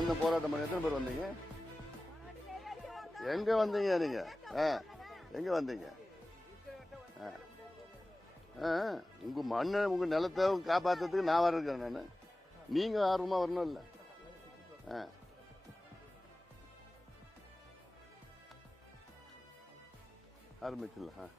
வந்து போராட்டம் பண்ணி எத்தனை பேர் வந்தீங்க? எங்க வந்தீங்க நீங்க? எங்க வந்தீங்க? உங்க மண்ணை உங்க நிலத்தை காப்பாற்றுறதுக்கு நான் வர்றேன். நான் நீங்க ஆர்வமா வரணும் இல்ல? ஆரம்பிச்சிடலாம்.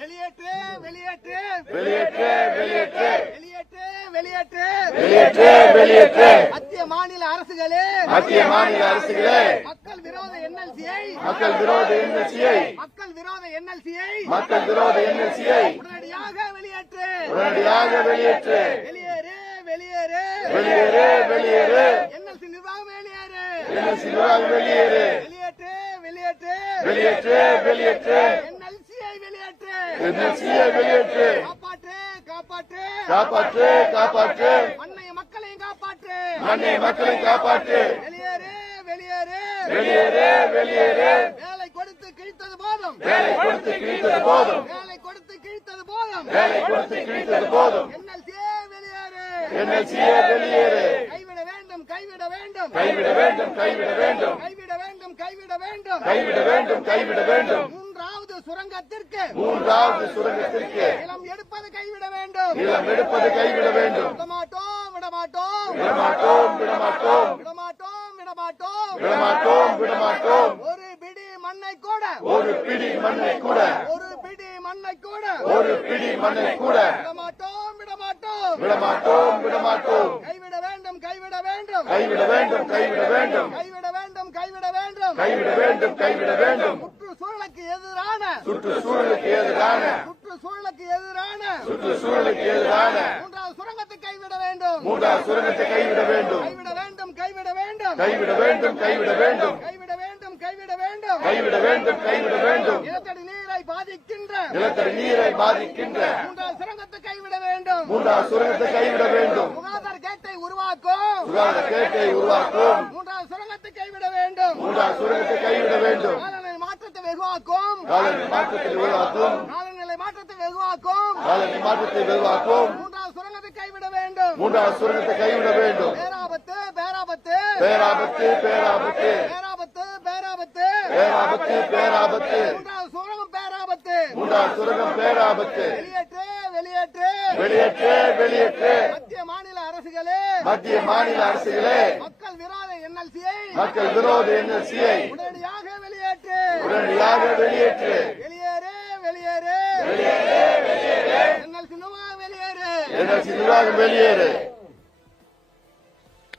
வெளியேற்று வெளியேற்று வெளியேற்று வெளியேற்று வெளியேற்று வெளியேற்று வெளியேற்று வெளியேற்று மத்திய மாநில அரசுகளே மத்திய மாநில அரசுகளே மக்கள் விரோத என்எல்சியை மக்கள் விரோத என்எல்சியை மக்கள் விரோத என்எல்சியை மக்கள் விரோத என்எல்சியை உடனடியாக வெளியேற்று உடனடியாக வெளியேற்று வெளியேறு வெளியேறு வெளியேறு வெளியேறு என்எல்சி நிர்வாகம் வெளியேறு என்எல்சி நிர்வாகம் வெளியேறு வெளியேற்று வெளியேற்று வெளியேற்று வெளியேற்று என்எல்சியை வெளியேற்று என்எல்சியை வெளியேற்று காப்பாற்று காப்பாற்று காப்பாற்று காப்பாற்று மண்ணைய மக்களையும் காப்பாற்று மண்ணை மக்களை காப்பாற்று வெளியேறு வெளியேறு வெளியேறு வெளியேறு வேலை கொடுத்து கிழித்தது போதும் வேலை கொடுத்து கிழித்தது போதும் வேலை கொடுத்து கிழித்தது போதும் வேலை கொடுத்து கிழித்தது போதும் என்எல்சியே வெளியேறு என்எல்சியை வெளியேறு கைவிட வேண்டும் கைவிட வேண்டும் கைவிட வேண்டும் கைவிட வேண்டும் கைவிட வேண்டும் கைவிட வேண்டும் கைவிட வேண்டும் கைவிட வேண்டும் மூன்றாவது சுரங்கத்திற்கு மூன்றாவது சுரங்கத்திற்கு நிலம் எடுப்பது கைவிட வேண்டும் நிலம் எடுப்பது கைவிட வேண்டும் விடமாட்டோம் விடமாட்டோம் விடமாட்டோம் விடமாட்டோம் விடமாட்டோம் விடமாட்டோம் விடமாட்டோம் விடமாட்டோம் ஒரு பிடி மண்ணை கூட ஒரு பிடி மண்ணை கூட ஒரு பிடி மண்ணை கூட ஒரு பிடி மண்ணை கூட விடமாட்டோம் விடமாட்டோம் விடமாட்டோம் விடமாட்டோம் கைவிட வேண்டும் கைவிட வேண்டும் கைவிட வேண்டும் கைவிட வேண்டும் கைவிட வேண்டும் கைவிட வேண்டும் கைவிட வேண்டும் கைவிட வேண்டும் சுற்றுச்சூழலுக்கு எதிரான சுற்றுச்சூழலுக்கு எதிரான சுற்றுச்சூழலுக்கு எதிரான சுற்றுச்சூழலுக்கு எதிரான மூன்றாவது சுரங்கத்தை கைவிட வேண்டும் மூன்றாவது சுரங்கத்தை கைவிட வேண்டும் கைவிட வேண்டும் கைவிட வேண்டும் கைவிட வேண்டும் கைவிட வேண்டும் கைவிட வேண்டும் கைவிட வேண்டும் கைவிட வேண்டும் கைவிட வேண்டும் நிலத்தடி நீரை பாதிக்கின்ற நிலத்தடி நீரை பாதிக்கின்ற மூன்றாவது சுரங்கத்தை கைவிட வேண்டும் மூன்றாவது சுரங்கத்தை கைவிட வேண்டும் சுகாதார கேட்டை உருவாக்கும் சுகாதார கேட்டை உருவாக்கும் மூன்றாவது சுரங்கத்தை கைவிட வேண்டும் மூன்றாவது சுரங்கத்தை கைவிட வேண்டும் காலநிலை மாற்றத்தை வெகுவாக்கும் காலநிலை மாற்றத்தை உருவாக்கும் காலநிலை மாற்றத்தை வெகுவாக்கும் காலநிலை மாற்றத்தை உருவாக்கும் மூன்றாவது சுரங்கத்தை கைவிட வேண்டும் மூன்றாவது சுரங்கத்தை கைவிட வேண்டும் பேராபத்து பேராபத்து பேராபத்து பேராபத்து பேராபத்து பேராபத்து பேராபத்து பேராபத்து மூன்றாவது சுரங்கம் பேராபத்து மூன்றாவது சுரங்கம் பேராபத்து வெளியேற்று வெளியேற்று வெளியேற்று வெளியேற்று மத்திய மாநில அரசுகளே மத்திய மாநில அரசுகளே மக்கள் விரோத என்எல்சியை மக்கள் விரோத என்எல்சியை உடனடியாக வெளியேற்று உடனடியாக வெளியேற்று வெளியேறு வெளியேறு வெளியேறு வெளியேறு என்எல்சி நிர்வாகம் வெளியேறு என்எல்சி நிர்வாகம் வெளியேறு.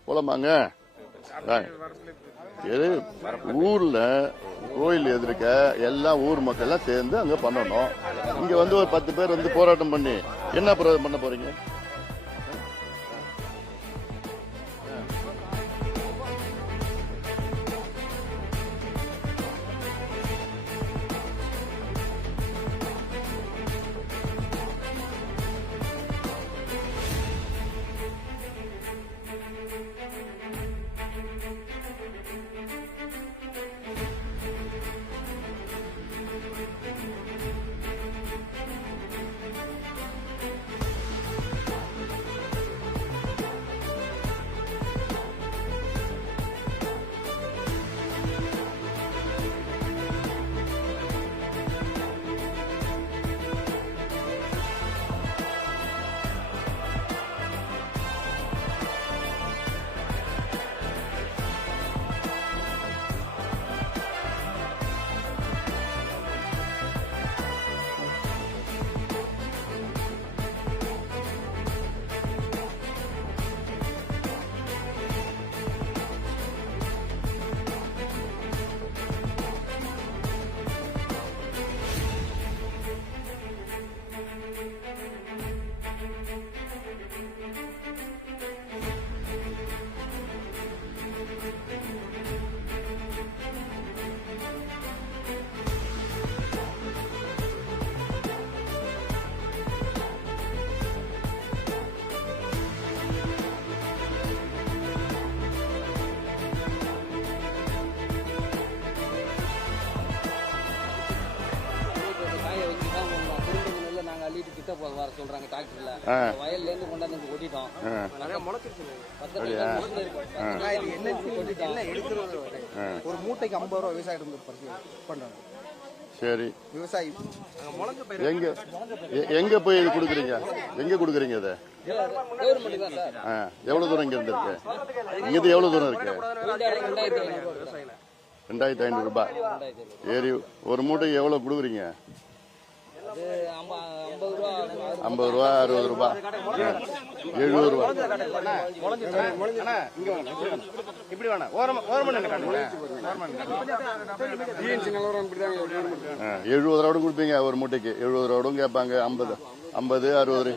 போலமாங்க ஊர்ல கோயில் எதிர்க்க எல்லாம் ஊர் மக்கள் எல்லாம் சேர்ந்து அங்க பண்ணணும். இங்க வந்து ஒரு 10 பேர் வந்து போராட்டம் பண்ணி என்ன பண்ண போறீங்க? ஏத்த வர சொல்றாங்க டிராக்டர்ல. வயல்ல இருந்து கொண்டாந்து கொட்டிட்டோம். நிறைய முளைச்சிருச்சு. ஒரு மூட்டைக்கு 50 ரூபா விவசாயிடம் பண்றாங்க. சரி, விவசாயி எங்க போய் இது கொடுக்குறீங்க? எங்க கொடுக்குறீங்க இதை? கவர்மெண்ட் தான் சார். எவ்வளவு தூரம் இங்க இருந்து இருக்கு? இங்கிருந்து எவ்வளவு தூரம் இருக்கு? 2500 ரூபாய். ஏறி ஒரு மூட்டைக்கு எவ்வளவு கொடுக்குறீங்க? 50 ரூபா, 60 ரூபாய், 70 ரூபாய். 70 ரூபா கொடுப்பீங்க ஒரு மூட்டைக்கு. 70 ரூபா கேட்பாங்க. 50, 60.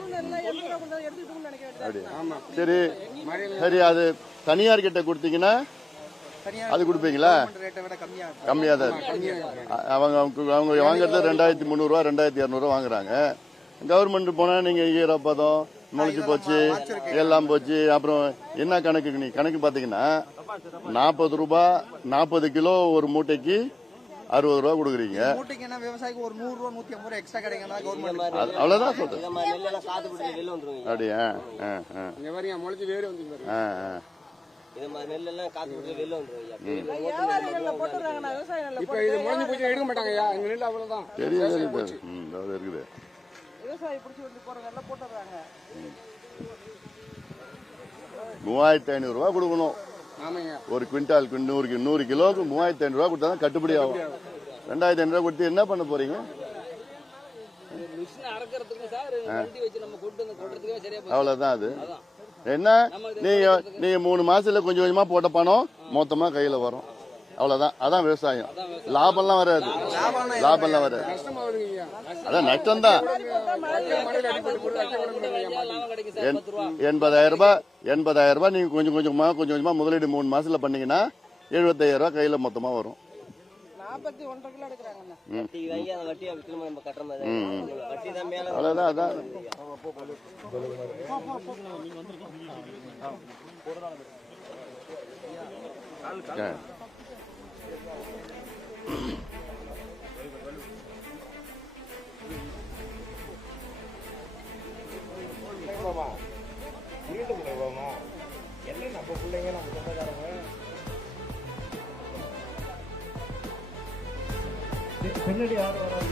சரி சரி, அது தனியார் கிட்ட கொடுத்தீங்கன்னா அது கொடுப்பீங்களா? கம்மியா தான் அவங்க வாங்குறது 2300 ரூபா, 2200 ரூபா வாங்குறாங்க. கவர்மெண்ட் போனா நீங்க ஈரப்பதம் முளைச்சு போச்சு, எல்லாம் போச்சு. அப்புறம் என்ன கணக்கு? நீ கணக்கு பாத்தீங்கன்னா 40 ரூபாய், 40 கிலோ ஒரு மூட்டைக்கு 60 ரூபா கொடுக்குறீங்க. விவசாயிக்கு ஒரு 100 ரூபா 150 ரூபா எக்ஸ்ட்ரா கிடைக்கும். அவ்வளவுதான் சொல்றேன். அப்படியா? இது மாதிரி நெல் எல்லாம் காத்து விட்டு வெளில வந்துரும். இப்போ இது முடிஞ்சு போச்சு, எடுக்க மாட்டாங்கய்யா. எங்க நெல் அவ்வளவுதான். தெரியுது இருக்குது. விவசாயி பிடிச்சி வந்து போறாங்க, எல்லாம் போட்டுறாங்க. 3500 ரூபா கொடுக்கணும். ஆமாங்க. ஒரு குவிண்டால் 100 கிலோவுக்கு 3500 ரூபா கொடுத்தா தான் கட்டுப்படி ஆகும். 2500 ரூபா கொடுத்து என்ன பண்ண போறீங்க? அவ்வளவுதான். அது என்ன, நீங்க 3 மாசத்துல கொஞ்சம் கொஞ்சமா போட்ட பணம் மொத்தமா கையில வரும். அவ்வளவுதான். அதான் விவசாயம். லாபம்லாம் வராது. லாபம்லாம் வராது. அதான் நஷ்டம் தான். 80,000 ரூபாய் நீங்க கொஞ்சம் கொஞ்சமா முதலீடு 3 மாசத்துல பண்ணீங்கன்னா 75,000 ரூபாய் கையில மொத்தமா வரும். அவ்வளவுதான். அதான் என்ன நம்ம பிள்ளைங்க, நம்ம சொந்தக்காரங்க பின்னாடி யாரும் வராது.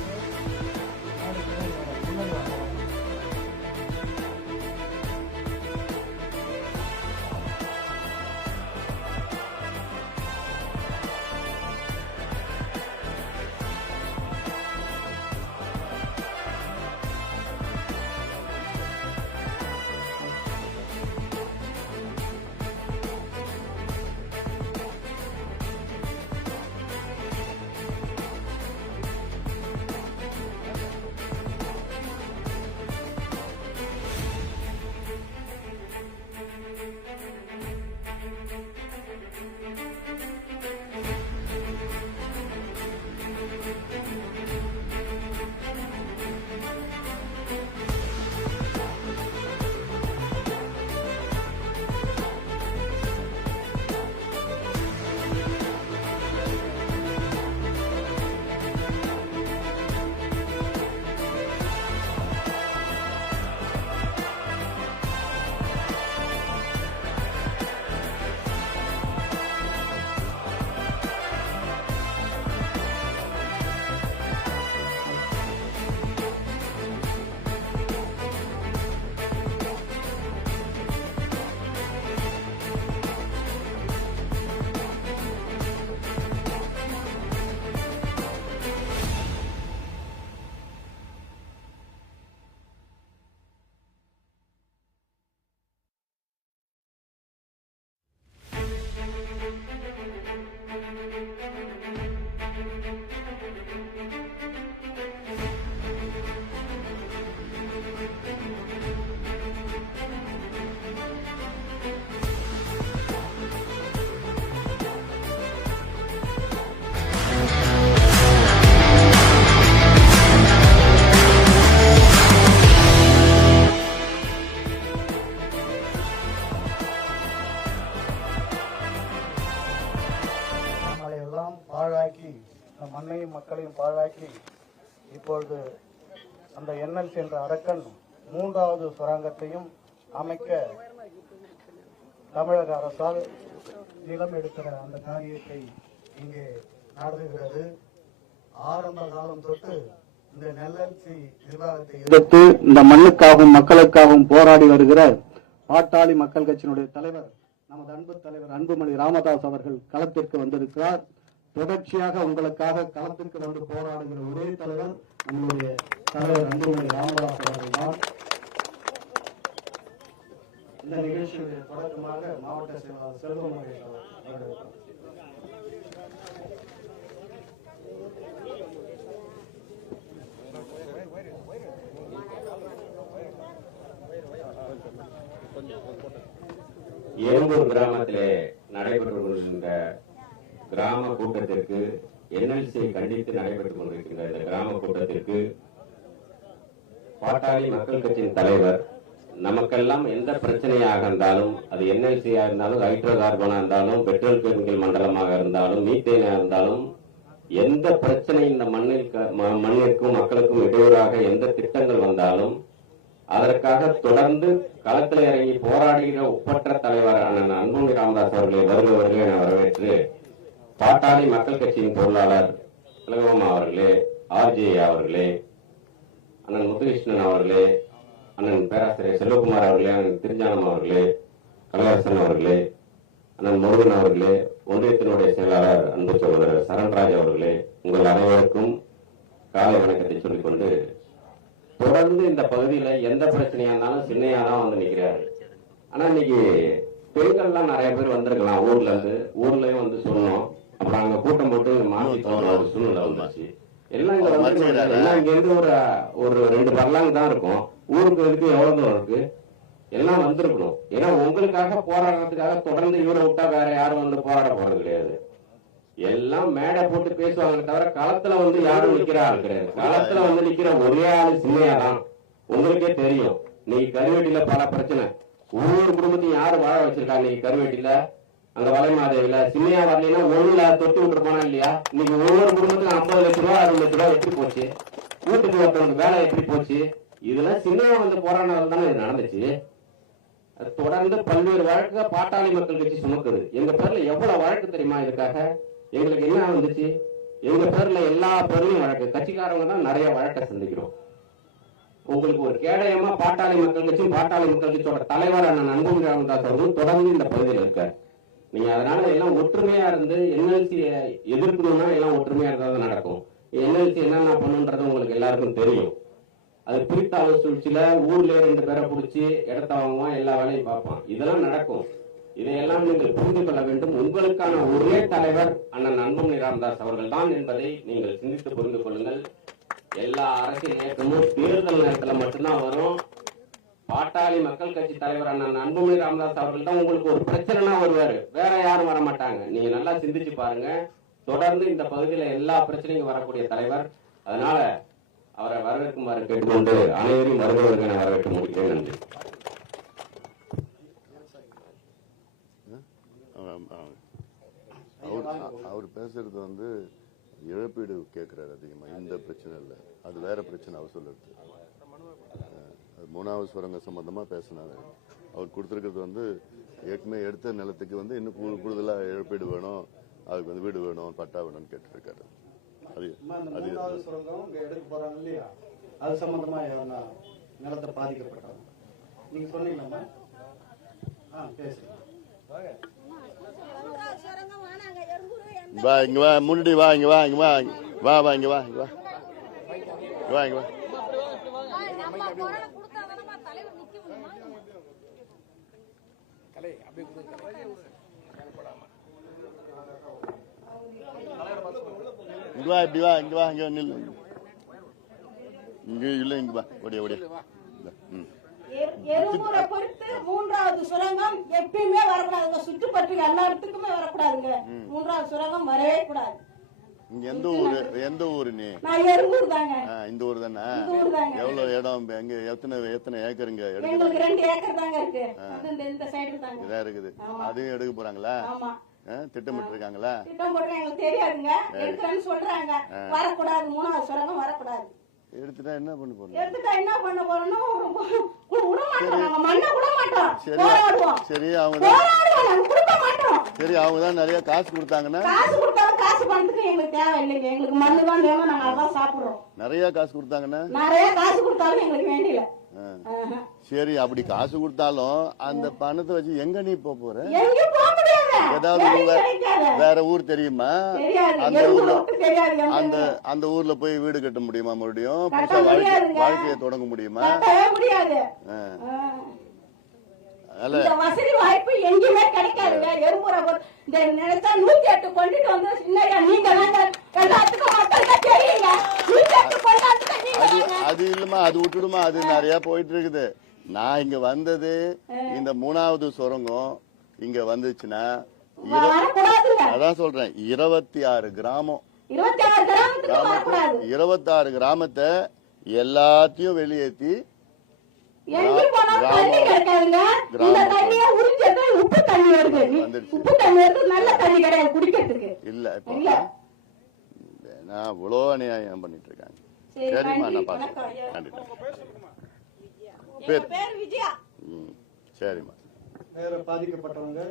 மண்ணையும் மக்களையும் பாழாக்கி இப்பொழுது அந்த என்எல்சி என்ற அரக்கன் 3வது சுரங்கத்தையும் அமைக்க தமிழக அரசால் நிலம் எடுக்கிற அந்த காரியத்தை இங்கே நடந்துகிறது. ஆரம்ப காலம் தொட்டு இந்த என்எல்சி நிர்வாகத்தை எதிர்த்து இந்த மண்ணுக்காகவும் மக்களுக்காகவும் போராடி வருகிற பாட்டாளி மக்கள் கட்சியினுடைய தலைவர் நமது அன்பு தலைவர் அன்புமணி ராமதாஸ் அவர்கள் களத்திற்கு வந்திருக்கிறார். தொடர்ச்சியாக உங்களுக்காக களத்திற்கு வந்து போராடுகிற ஒரே தலைவர் நம்முடைய தலைவர் அன்புமணி ராமதாஸ் அவர்கள் தான். இந்த நிகழ்ச்சியுடைய தொடக்கமாக மாவட்ட செயலாளர் செல்வம் அவர்கள் ஏம்பூர் கிராமத்திலே நடைபெற்று கொண்டிருக்கின்ற கிராம கூட்டத்திற்கு என்எல்சியை கண்டித்து நடைபெற்றுக் கொண்டிருக்கின்ற இந்த கிராம கூட்டத்திற்கு பாட்டாளி மக்கள் கட்சியின் தலைவர் நமக்கெல்லாம் எந்த பிரச்சனையாக இருந்தாலும் அது என்எல்சியா இருந்தாலும் ஹைட்ரோ கார்பனா இருந்தாலும் பெட்ரோல் கெமிக்கல் மண்டலமாக இருந்தாலும் மீத்தேனா இருந்தாலும் எந்த பிரச்சனை இந்த மண்ணிற்கும் மக்களுக்கும் இடையூறாக எந்த திட்டங்கள் வந்தாலும் அதற்காக தொடர்ந்து களத்தில் இறங்கி போராடுகிற ஒப்பற்ற தலைவரான அன்புமணி ராமதாஸ் அவர்களை வருபவர்கள் என வரவேற்று பாட்டாளி மக்கள் கட்சியின் பொருளாளர் திலகவம்மா அவர்களே, ஆர்ஜே அவர்களே, அண்ணன் முத்துகிருஷ்ணன் அவர்களே, அண்ணன் பேராசிரியர் செல்வகுமார் அவர்களே, அண்ணன் திருஞானம் அவர்களே, கலையரசன் அவர்களே, அண்ணன் முருகன் அவர்களே, ஒன்றியத்தினுடைய செயலாளர் அன்பு சகோதரர் சரண்ராஜ் அவர்களே, உங்கள் அனைவருக்கும் காலை வணக்கத்தை சொல்லிக்கொண்டு தொடர்ந்து இந்த பகுதியில எந்த பிரச்சனையா இருந்தாலும் சின்னையா தான் வந்து நிக்கிறாரு. ஆனா இன்னைக்கு பெண்கள்லாம் நிறைய பேர் வந்திருக்கலாம் ஊர்ல இருந்து, ஊர்லயும் வந்து சொன்னோம். அப்புறம் அங்க கூட்டம் போட்டு மாற்றி ஒரு சூழ்நிலை வந்துச்சு. எல்லாம் இங்க வந்து எல்லாம் இங்க இருந்து ஒரு 2 பர்லாங்க தான் இருக்கும். ஊருக்கு இருக்கு எவ்வளவு தூரம் இருக்கு, எல்லாம் வந்திருக்கணும். ஏன்னா உங்களுக்காக போராடுறதுக்காக தொடர்ந்து இவரை விட்டா வேற யாரும் வந்து போராட போறது கிடையாது. எல்லாம் மேடை போட்டு பேசுவாங்க தவிர களத்துல வந்து யாரும் நிக்கிற ஆள் கிடையாது. களத்துல வந்து நிக்கிற ஒரே ஆளு சின்னையாதான். உங்களுக்கே தெரியும், நீ கருவேட்டில பல பிரச்சனை, ஒவ்வொரு குடும்பத்தையும் யாரு வாழ வச்சிருக்காங்க. நீ கருவேட்டில அந்த வலைமாதேவில சின்னையா வரலைன்னா ஒண்ணுல தொட்டு விட்டு போனா இல்லையா? இன்னைக்கு ஒவ்வொரு குடும்பத்துக்கும் 50 லட்ச ரூபா 60 லட்ச ரூபா எப்படி போச்சு? வீட்டுக்கு ஒருத்தவங்க வேலை எப்படி போச்சு? இதெல்லாம் சின்னையா வந்து போராடினால தானே இது நடந்துச்சு. தொடர்ந்து பல்வேறு வழக்கு பாட்டாளி மக்கள் கட்சி சுமக்குது. எங்க பேர்ல எவ்வளவு வழக்கு தெரியுமா? இதுக்காக எங்களுக்கு என்ன வந்துச்சு? எங்க பேர்ல எல்லா பேர்லயும் வழக்கு. கட்சிக்காரங்க தான் நிறைய வழக்கை சந்திக்கிறோம். உங்களுக்கு ஒரு கேடயமா பாட்டாளி மக்கள் கட்சி, பாட்டாளி மக்கள் கட்சியோட தலைவரான அன்புமணி ராமதாஸ் அவர்கள் தொடர்ந்து இந்த பகுதியில் இருக்காரு. நீங்க அதனால எல்லாம் ஒற்றுமையா இருந்து என்எல்சியை எதிர்க்கணும்னா எல்லாம் ஒற்றுமையா இருந்தாதான் நடக்கும். என்எல்சி என்னென்ன பண்ணுன்றது உங்களுக்கு எல்லாருக்கும் தெரியும். அது பிரித்தாள சூழ்ச்சியில ஊர்ல 2 பேரை பிடிச்சி இடத்த வாங்குவான், எல்லா வேலையும் பார்ப்பான். இதெல்லாம் நடக்கும். இதையெல்லாம் நீங்கள் புரிந்து கொள்ள வேண்டும். உங்களுக்கான ஒரே தலைவர் அண்ணன் அன்புமணி ராமதாஸ் அவர்கள் தான் என்பதை நீங்கள் சிந்தித்து புரிந்து கொள்ளுங்கள். எல்லா அரசியல் இயக்கமும் தேர்தல் நேரத்தில் மட்டும்தான் வரும். பாட்டாளி மக்கள் கட்சி தலைவர் அண்ணன் அன்புமணி ராமதாஸ் அவர்கள் தான் உங்களுக்கு ஒரு பிரச்சனைனா வருவாரு, வேற யாரும் வர மாட்டாங்க. நீங்க நல்லா சிந்திச்சு பாருங்க. தொடர்ந்து இந்த பகுதியில எல்லா பிரச்சனையும் வரக்கூடிய தலைவர். அதனால அவரை வரவேற்குமாறு கேட்டுக்கொண்டு அனைவரையும் வருபவர்கள் என வரவேற்று முடிக்கிறேன். நன்றி. அவர் பேசுறது வந்து இழப்பீடு கேட்கிறாரு அதிகமா. இந்த பிரச்சனை இல்லை, அது வேற பிரச்சனை. அவர் சொல்றது 3வது சுரங்க சம்பந்தமா பேசினாரு. அவர் கொடுத்திருக்கிறது வந்து ஏற்கனவே எடுத்த நிலத்துக்கு வந்து இன்னும் கூடுதலா இழப்பீடு வேணும், அதுக்கு வந்து வீடு வேணும், பட்டா வேணும்னு கேட்டு இருக்காரு. அது சுரங்கம் எடுக்க போறாங்க இல்லையா, அது சம்பந்தமா நிலத்தை பாதிக்கப்பட்டாங்க. நீங்க சொன்னீங்களா? பேசுங்க. வா இங்க வா, முன்னாடி வா, இங்க வா, இங்க வா, வா வா இங்க வா, இங்க வா, வா இங்க வா. இங்க வா, இப்படி வா, இங்க வா, இங்க நில்லு. இங்க இல்ல, இங்க வா, ஓடியா ஓடியா. எறும்பூரை பொறுத்து 3வது சுரங்கம் எப்பயுமே வரக்கூடாதுங்க. சுற்றுப்பட்டு எல்லா இடத்துக்குமே வரக்கூடாதுங்க. 3வது சுரங்கம் வரவே கூடாது. எந்த ஊரு? எந்த ஊரு நீ? நான் எறும்பூர் தாங்க. இந்த ஊர் தானே? எவ்வளவு இடம்? எங்க எத்தனை ஏக்கருங்க? எங்களுக்கு 2 ஏக்கர் தாங்க இருக்கு. இந்த சைடு தாங்க இதா இருக்குது. அதையும் எடுக்க போறாங்களா? ஆமா. திட்டமிட்டு இருக்காங்களா? திட்டம் போட்டு எங்களுக்கு தெரியாதுங்க. எடுக்கிறேன்னு சொல்றாங்க. வரக்கூடாது, 3வது சுரங்கம் வரக்கூடாது. எடுத்துட்டா என்ன பண்ண போறோம்? எடுத்துட்டா என்ன பண்ண போறோம்னா விட மாட்டோம், நாங்க மண்ணை விட மாட்டோம், போராடுவோம். சரி அவங்க போராடுவோம், நாங்க கொடுக்க மாட்டோம். சரி அவங்க தான் நிறைய காசு கொடுத்தாங்கன்னா காசு கொடுத்தாலும் காசு பணத்துக்கு எங்களுக்கு தேவை இல்லைங்க, எங்களுக்கு மண்ணு தான் வேணும், நாங்க அதான் சாப்பிடுறோம். நிறைய காசு கொடுத்தாங்கன்னா நிறைய காசு கொடுத்தாலும் எங்களுக்கு வேண்டியல. சரி அப்படி காசு கொடுத்தாலும் அந்த பணத்தை வச்சு எங்க நீ போற? எங்கேயும் போக முடியாது. ஏதாவது வேற ஊர் தெரியுமா? தெரியாது, அந்த எங்க ஊர்ல ஊருக்கு தெரியாது. அந்த ஊர்ல போய் வீடு கட்ட முடியுமா? மறுபடியும் கட்ட புதுசா முடியாதுங்க. வாழ்க்கையை தொடங்க முடியுமா? கட்டவே முடியாது. இந்த வசதி வாய்ப்பு எங்கேயுமே கிடைக்காதுங்க. எறும்புற இந்த நினைச்சா 108 கொண்டுட்டு வந்து சின்னையா நீங்க எல்லாத்துக்கும் மக்கள் தெரியுங்க. 108 கொண்டாந்துட்டு நீங்க அது இல்லமா, அது விட்டுடுமா, அது நிறைய போயிட்டு இருக்குது. நான் இங்க வந்தது இந்த 3வது சுரங்கம் இங்க வந்துச்சுன்னா வரக்கூடாதுங்க. அதான் சொல்றேன், 26 கிராமம் 26 கிராமத்துக்கு வரக்கூடாது. 26 கிராமத்தை எல்லாத்தையும் வெளியேற்றி எங்கேயும் போனாலும் தண்ணி கிடைக்காதுங்க. இந்த தண்ணியை உறிஞ்சது உப்பு தண்ணி வருது. உப்பு தண்ணி வருது, நல்ல தண்ணி கிடையாது குடிக்கிறதுக்கு. இல்ல இப்ப நான் இவ்வளோ அநியாயம் பண்ணிட்டு இருக்காங்க. சரிம்மா நான் பாத்துக்கிறேன். நன்றி. பேர் விஜயா. சரிம்மா. வேற பாதிக்கப்பட்டவங்க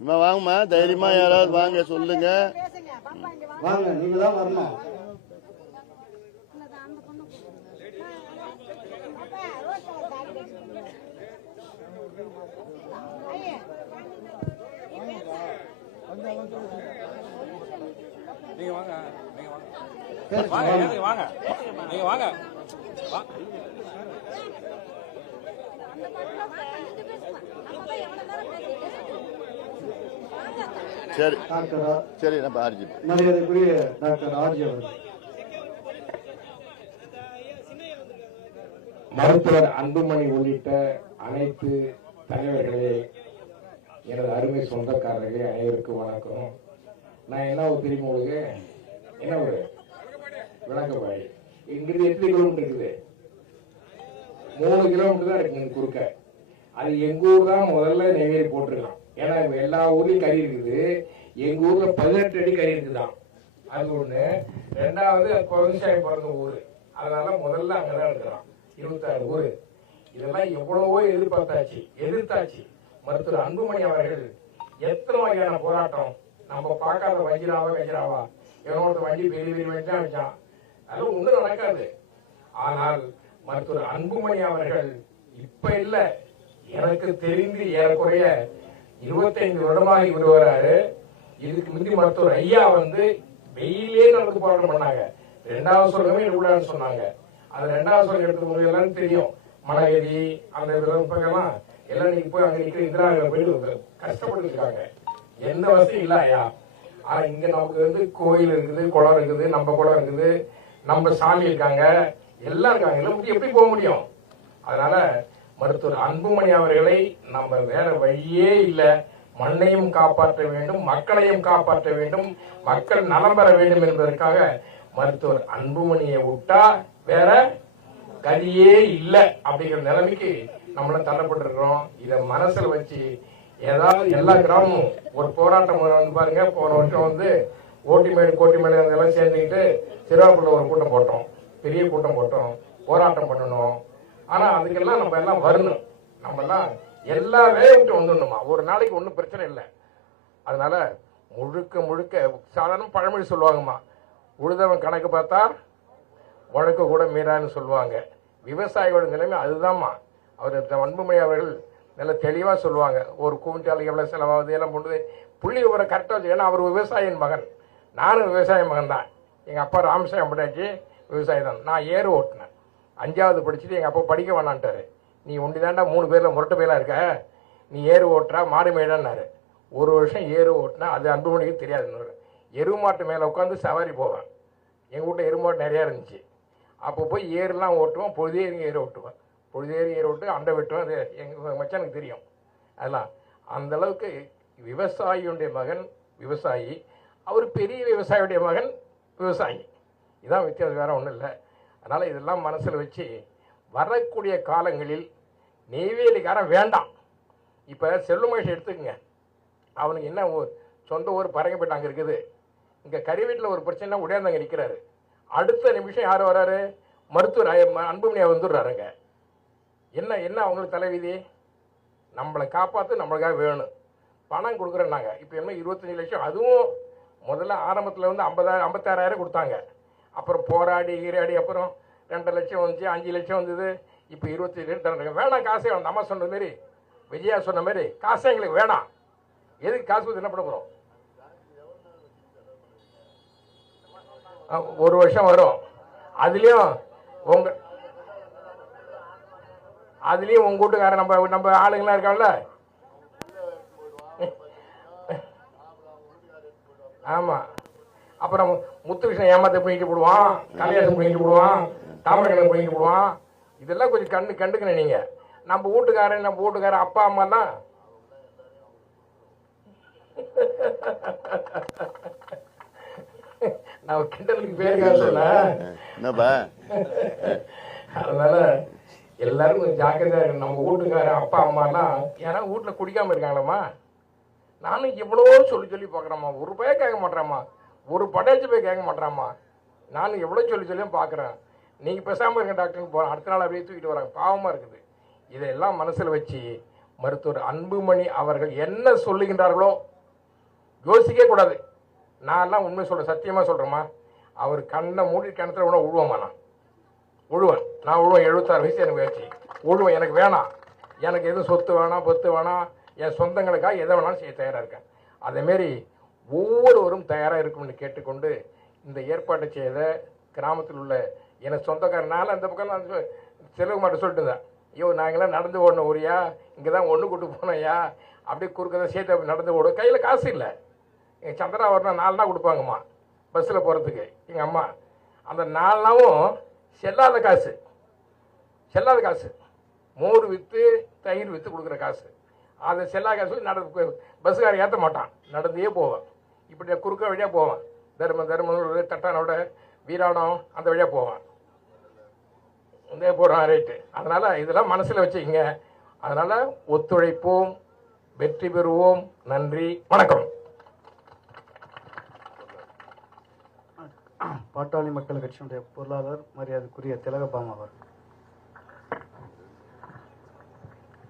இம்மா வாங்கம்மா, தைரியமா யாராவது வாங்க சொல்லுங்க. வாங்க, நீங்க தான் வரணும். நீங்க வாங்க, நீங்க வாங்க, வாங்க, வாங்க, நீங்க வாங்க. சரி டாக்டர் சரி நம்ம ஆர்ஜி மரியாதைக்குரிய டாக்டர் ஆர்ஜி அவர்கள். மருத்துவர் அன்புமணி உள்ளிட்ட அனைத்து தலைவர்களே, எனது அருமை சொந்தக்காரர்களே, அனைவருக்கும் வணக்கம். நான் என்ன ஒரு தெரியுமா உங்களுக்கு? என்ன ஒரு விளக்கப்பாடி இங்கிருந்து எத்தனை கிலோமீட்டர் இருக்குது? 3 கிலோமீட்டர் தான் இருக்கு குறுக்க. அது எங்க ஊர் தான் முதல்ல நெய்வேலி போட்டிருக்கான். ஏன்னா எல்லா ஊர்லயும் கறி இருக்குது, எங்க ஊர்ல 18 அடி கறி இருக்குதான். அது ஒண்ணு. 2வது குழந்தைசாமி பிறந்த ஊரு, அதனால முதல்ல அங்கதான் இருக்கிறான். 26 ஊரு. இதெல்லாம் எவ்வளவோ எதிர்த்தாச்சு. மருத்துவர் அன்புமணி அவர்கள் எத்தனை வகையான போராட்டம், நம்ம பார்க்காத வஜிராவா என்னோட வண்டி பெரிய வண்டிலாம் வச்சான், அதெல்லாம் ஒண்ணும் நடக்காது. ஆனால் மருத்துவர் அன்புமணி அவர்கள் இப்ப இல்ல, எனக்கு தெரிந்து ஏறக்குறைய 25 வருடமாக இவர் வராரு. இதுக்கு முந்தி மருத்துவர் ஐயா வந்து வெயிலே நடந்து போராட்டம் பண்ணாங்க. 2வது சுரங்கமே எடுக்கூடாதுன்னு சொன்னாங்க. அது 2வது சுரங்கம் எடுத்த போது எல்லாரும் தெரியும், மலையேறி அந்த எல்லாம் எல்லாம் நீங்க போய் அங்க நிக்கிற இந்திரா போயிட்டு கஷ்டப்பட்டு இருக்காங்க. எந்த வசதியும் இல்ல ஐயா. ஆனா இங்க நமக்கு வந்து கோயில் இருக்குது, குளம் இருக்குது, நம்ம குளம் இருக்குது, நம்ம சாமி இருக்காங்க, எல்லாம் இருக்காங்க. எல்லாம் எப்படி போக முடியும்? அதனால மருத்துவர் அன்புமணி அவர்களை நம்ம வேற வழியே இல்ல, மண்ணையும் காப்பாற்ற வேண்டும், மக்களையும் காப்பாற்ற வேண்டும், மக்கள் நலம் பெற வேண்டும் என்பதற்காக மருத்துவர் அன்புமணியை விட்டா வேற கதியே இல்ல அப்படிங்கிற நிலைமைக்கு நம்மளும் தள்ளப்பட்டிருக்கிறோம். இத மனசுல வச்சு ஏதாவது எல்லா கிராமமும் ஒரு போராட்டம் வந்து பாருங்க. போன வருஷம் வந்து கோட்டிமேடு அதெல்லாம் சேர்ந்துக்கிட்டு சிறுவாக்குள்ள ஒரு கூட்டம் போட்டோம், பெரிய கூட்டம் போட்டோம், போராட்டம் பண்ணணும். ஆனா அதுக்கெல்லாம் நம்ம எல்லாம் வரணும், நம்ம எல்லாம் எல்லா வேலையும் விட்டு வந்துடணுமா. ஒரு நாளைக்கு ஒன்றும் பிரச்சனை இல்லை. அதனால முழுக்க சாதாரண பழமொழி சொல்லுவாங்கம்மா, உழுதவன் கணக்கு பார்த்தா உழக்க கூட மீறான்னு சொல்லுவாங்க. விவசாயியோட நிலைமை அதுதான்மா. அவர் அன்புமணி அவர்கள் நல்ல தெளிவா சொல்லுவாங்க. ஒரு குவிண்டால் எவ்வளவு செலவாகுது எல்லாம் போட்டு புள்ளி விவரம் கரெக்டாக வச்சு. ஏன்னா அவர் விவசாயியின் மகன், நானும் விவசாய மகன் தான். எங்க அப்பா ராமசாமி பட்டாச்சு விவசாயி தான். நான் ஏறு ஓட்டினேன். 5வது படிச்சுட்டு எங்க அப்பா படிக்க வேணான்ட்டாரு. நீ ஒண்டிதாண்டா 3 பேர்ல முரட்டு பேரா இருக்க, நீ ஏறு ஓட்டுறா மாடு மேடான்னாரு. ஒரு வருஷம் ஏறு ஓட்டினா அது அன்புமணிக்கு தெரியாது. எருமாட்டு மேல உட்காந்து சவாரி போவேன். எங்க வீட்டில் எருமாட்டு நிறையா இருந்துச்சு. அப்போ போய் ஏறுலாம் ஓட்டுவோம், பொழுதேறி ஏறு ஓட்டுவேன், பொழுதேறி ஏறு ஓட்டு அண்டை வெட்டுவேன். அது எங்கள் மச்சானுக்கு தெரியும். அதெல்லாம் அந்த அளவுக்கு விவசாயியுடைய மகன் விவசாயி, அவர் பெரிய விவசாயியுடைய மகன் விவசாயி. இதான் வித்தியாசம், வேற ஒன்றும் இல்லை. அதனால் இதெல்லாம் மனசில் வச்சு வரக்கூடிய காலங்களில் நெய்வேலிக்காரன் வேண்டாம். இப்போ செல்லுமகேஷ் எடுத்துக்கங்க, அவனுக்கு என்ன சொந்த ஊர் பரங்கப்பட்டு அங்கே இருக்குது. இங்கே கறி வீட்டில் ஒரு பிரச்சனை உடையாந்தங்க நிற்கிறாரு. அடுத்த நிமிஷம் யார் வராரு? மருத்துவர் அன்புமணியா வந்துடுறாருங்க. என்ன என்ன அவங்களுக்கு தலைவிதி? நம்மளை காப்பாற்ற நம்மளுக்காக வேணும், பணம் கொடுக்குறேன்னாங்க. இப்போ என்ன 25 லட்சம், அதுவும் முதல்ல ஆரம்பத்தில் வந்து 56,000 கொடுத்தாங்க. அப்புறம் போராடி கீராடி அப்புறம் 2 லட்சம் வந்துச்சு, 5 லட்சம் வந்தது, இப்போ 25 தராங்க. வேணாம், காசே வேணும். அம்மா சொன்ன மாரி, விஜயா சொன்ன மாதிரி காசே எங்களுக்கு வேணாம். எதுக்கு காசு கொடுத்து என்ன பண்ண போகிறோம்? 1 வருஷம் வரும். அதுலேயும் உங்க வீட்டுக்காரன் நம்ம ஆளுங்களாம் இருக்காங்கல்ல. ஆமா, அப்புறம் முத்துகிருஷ்ணன் ஏமாத்த பண்ணிட்டு போடுவான், கல்யாணம் பண்ணிட்டு போடுவான், தாமரை பண்ணிட்டு போடுவான். இதெல்லாம் கொஞ்சம் கண்டுக்கணும் நீங்க. நம்ம வீட்டுக்காரன் அப்பா அம்மா தான் நான் கிண்டலுக்கு பேருக்காக சொல்ல. அதனால எல்லாரும் கொஞ்சம் ஜாக்கிரதையா இருக்கு. நம்ம வீட்டுக்காரன் அப்பா அம்மாலாம் ஏன்னா வீட்டுல குடிக்காம இருக்காங்களம்மா. நானும் எவ்வளவோ சொல்லி பார்க்குறேம்மா, ஒரு ரூபாயே கேட்க மாட்டேறாம்மா, ஒரு படைச்சு போய் கேட்க மாட்டேறாம்மா. நானும் எவ்வளோ சொல்லியும் பார்க்குறேன். நீங்கள் பேசாமல் இருக்க டாக்டர்னு போகிறேன், அடுத்த நாள் அப்படியே தூக்கிட்டு வராங்க. பாவமாக இருக்குது. இதையெல்லாம் மனசில் வச்சு மருத்துவர் அன்புமணி அவர்கள் என்ன சொல்லுகின்றார்களோ யோசிக்கவே கூடாது. நான்லாம் உண்மை சொல்கிறேன், சத்தியமாக சொல்கிறேம்மா. அவர் கண்ணை மூடி கிணத்துல கூட உழுவோம்மா. நான் உழுவேன் 76 வயசு எனக்கு வச்சு உழுவேன். எனக்கு வேணாம், எனக்கு எதுவும் சொத்து வேணாம், பொத்து வேணாம், என் சொந்தங்களுக்காக எதை வேணாலும் செய்ய தயாராக இருக்கேன். அதேமாரி ஒவ்வொருவரும் தயாராக இருக்கும்னு கேட்டுக்கொண்டு இந்த ஏற்பாட்டை செய்த கிராமத்தில் உள்ள எனக்கு சொந்தக்காரனால அந்த பக்கம் நான் செலவு மாட்ட சொல்லிட்டு இருந்தேன். ஐயோ, நாங்களாம் நடந்து ஓடணும் ஒரியா, இங்கே தான் ஒன்று கூட்டு போனோம்யா, அப்படியே குறுக்க தான் சேர்த்து நடந்து ஓடும். கையில் காசு இல்லை. எங்கள் சந்திரா வரணும் 4 நாள் கொடுப்பாங்கம்மா பஸ்ஸில் போகிறதுக்கு. எங்கள் அம்மா அந்த 4 நாளும் செல்லாத காசு, மோர் விற்று தயிர் விற்று கொடுக்குற காசு. அதை செல்லா காசு பஸ்ஸுக்காரன் ஏற்ற மாட்டான், நடந்தே போவேன். இப்படி குறுக்க வழியாக போவேன். தர்மனோட தட்டானோட வீராணம் அந்த வழியாக போவேன். இதே போகிறோம் ரைட்டு. அதனால் இதெல்லாம் மனசில் வச்சுக்கிங்க. அதனால் ஒத்துழைப்போம், வெற்றி பெறுவோம். நன்றி, வணக்கம். பாட்டாளி மக்கள் கட்சியினுடைய பொருளாளர் மரியாதைக்குரிய திலகபாமா அவர்.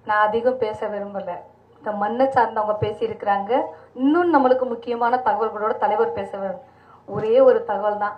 நான் அதிகம் பேச விரும்பல. இந்த மண்ணை சார்ந்தவங்க பேசி இருக்கிறாங்க. இன்னும் நம்மளுக்கு முக்கியமான தகவல்களோட தலைவர் பேச வேண்டும். ஒரே ஒரு தகவல் தான்.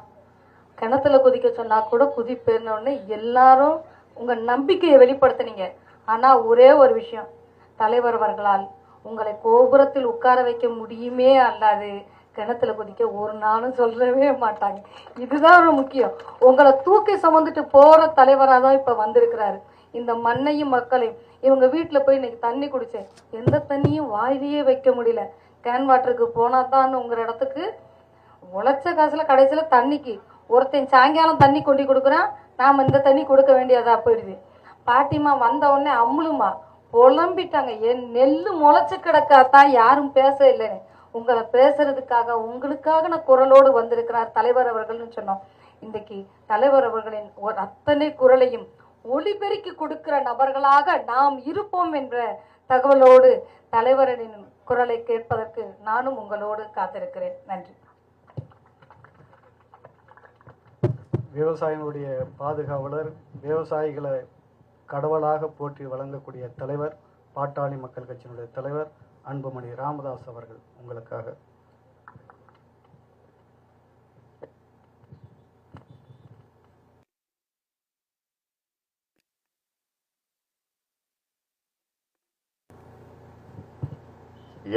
கிணத்துல குதிக்க சொன்னா கூட குதிப்பேன்னு எல்லாரும் உங்க நம்பிக்கையை வெளிப்படுத்தினீங்க. ஆனா ஒரே ஒரு விஷயம், தலைவர் அவர்களால் உங்களை கோபுரத்தில் உட்கார வைக்க முடியுமே அல்லாது கிணத்துல குதிக்க ஒரு நாளும் சொல்லவே மாட்டாங்க. இதுதான் முக்கியம். உங்களை தூக்கி சுமந்துட்டு போற தலைவராக தான் இப்ப வந்திருக்கிறாரு. இந்த மண்ணையும் மக்களையும் இவங்க வீட்டில் போய் இன்னைக்கு தண்ணி குடிச்சேன், எந்த தண்ணியும் வாயிலேயே வைக்க முடியல. கேன் வாட்டருக்கு போனா தான் உங்க இடத்துக்கு உழைச்ச காசுல கடைசியில தண்ணிக்கு ஒருத்தன் சாயங்காலம் தண்ணி கொண்டு கொடுக்குறான், நாம இந்த தண்ணி கொடுக்க வேண்டியதா போயிடுது. பாட்டிமா வந்த உடனே அம்முளுமா புலம்பிட்டாங்க, என் நெல்லு முளைச்சு கிடக்காதான் யாரும் பேச இல்லைன்னு. உங்களை பேசுறதுக்காக உங்களுக்காக நான் குரலோடு வந்திருக்கிறார் தலைவர் அவர்கள்னு சொன்னோம். இன்றைக்கு தலைவர் அவர்களின் ஒரு அத்தனை குரலையும் ஒளிபெருக்கி கொடுக்கிற நபர்களாக நாம் இருப்போம் என்ற தகவலோடு தலைவரின் குரலை கேட்பதற்கு நானும் உங்களோடு காத்திருக்கிறேன். நன்றி. விவசாயினுடைய பாதுகாவலர், விவசாயிகளை கடவுளாக போற்றி வழங்கக்கூடிய தலைவர், பாட்டாளி மக்கள் கட்சியினுடைய தலைவர் அன்புமணி ராமதாஸ் அவர்கள் உங்களுக்காக.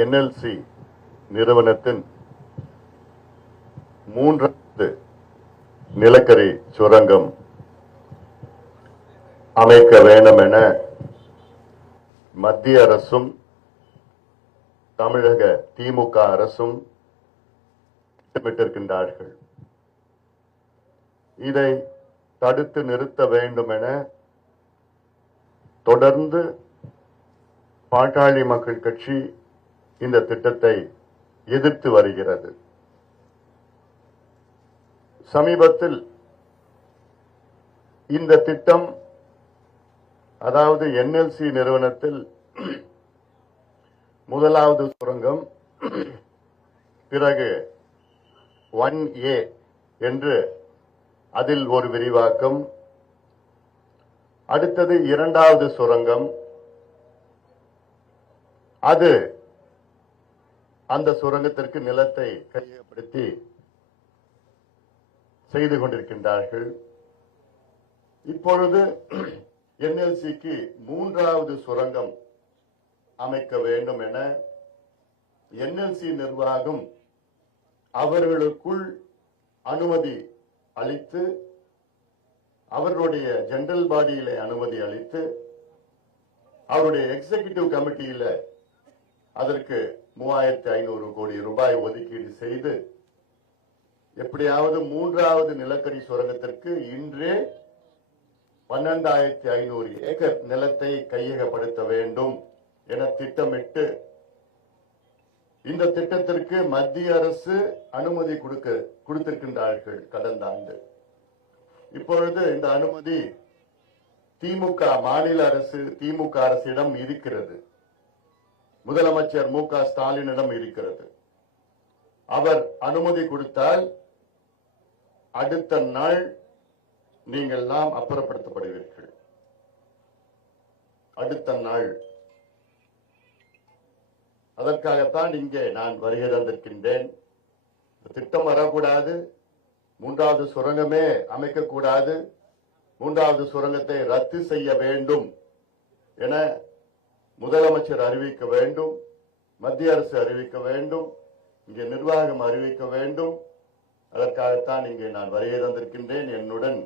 NLC நிறுவனத்தின் 3வது நிலக்கரி சுரங்கம் அமைக்க வேண்டும் என மத்திய அரசும் தமிழக திமுக அரசும் திட்டமிட்டிருக்கின்றார்கள். இதை தடுத்து நிறுத்த வேண்டும் என தொடர்ந்து பாட்டாளி மக்கள் கட்சி இந்த திட்டத்தை எதிர்த்து வருகிறது. சமீபத்தில் இந்த திட்டம், அதாவது NLC நிறுவனத்தில் முதலாவது சுரங்கம், பிறகு 1A என்று அதில் ஒரு விரிவாக்கம், அடுத்தது இரண்டாவது சுரங்கம். அது அந்த சுரங்கத்திற்கு நிலத்தை கையகப்படுத்தி செய்து கொண்டிருக்கின்றார்கள். இப்பொழுது என்எல்சிக்கு மூன்றாவது சுரங்கம் அமைக்க வேண்டும் என என்எல்சி நிர்வாகம் அவர்களுக்குள் அனுமதி அளித்து, அவர்களுடைய ஜெனரல் பாடியில அனுமதி அளித்து, அவருடைய எக்ஸிகியூட்டிவ் கமிட்டியில அதற்கு 3500 கோடி ரூபாய் ஒதுக்கீடு செய்து எப்படியாவது மூன்றாவது நிலக்கரி சுரங்கத்திற்கு இன்றே 12,500 ஏக்கர் நிலத்தை கையகப்படுத்த வேண்டும் என திட்டமிட்டு, இந்த திட்டத்திற்கு மத்திய அரசு அனுமதி கொடுத்திருக்கின்றார்கள் கடந்த ஆண்டு. இப்பொழுது இந்த அனுமதி திமுக மாநில அரசு, திமுக அரசிடம் இருக்கிறது. முதலமைச்சர் மு.க. ஸ்டாலினிடம் இருக்கிறது. அவர் அனுமதி கொடுத்தால் அடுத்த நாள் நீங்கள் எல்லாம் அப்புறப்படுத்தப்படுவீர்கள். அடுத்த நாள். அதற்காகத்தான் இங்கே நான் வருகை தந்திருக்கின்றேன். திட்டம் வரக்கூடாது, மூன்றாவது சுரங்கமே அமைக்கக்கூடாது, மூன்றாவது சுரங்கத்தை ரத்து செய்ய வேண்டும் என முதலமைச்சர் அறிவிக்க வேண்டும், மத்திய அரசு அறிவிக்க வேண்டும், இங்கே நிர்வாகம் அறிவிக்க வேண்டும். அதற்காகத்தான் இங்கே நான் வருகை தந்திருக்கின்றேன். என்னுடன்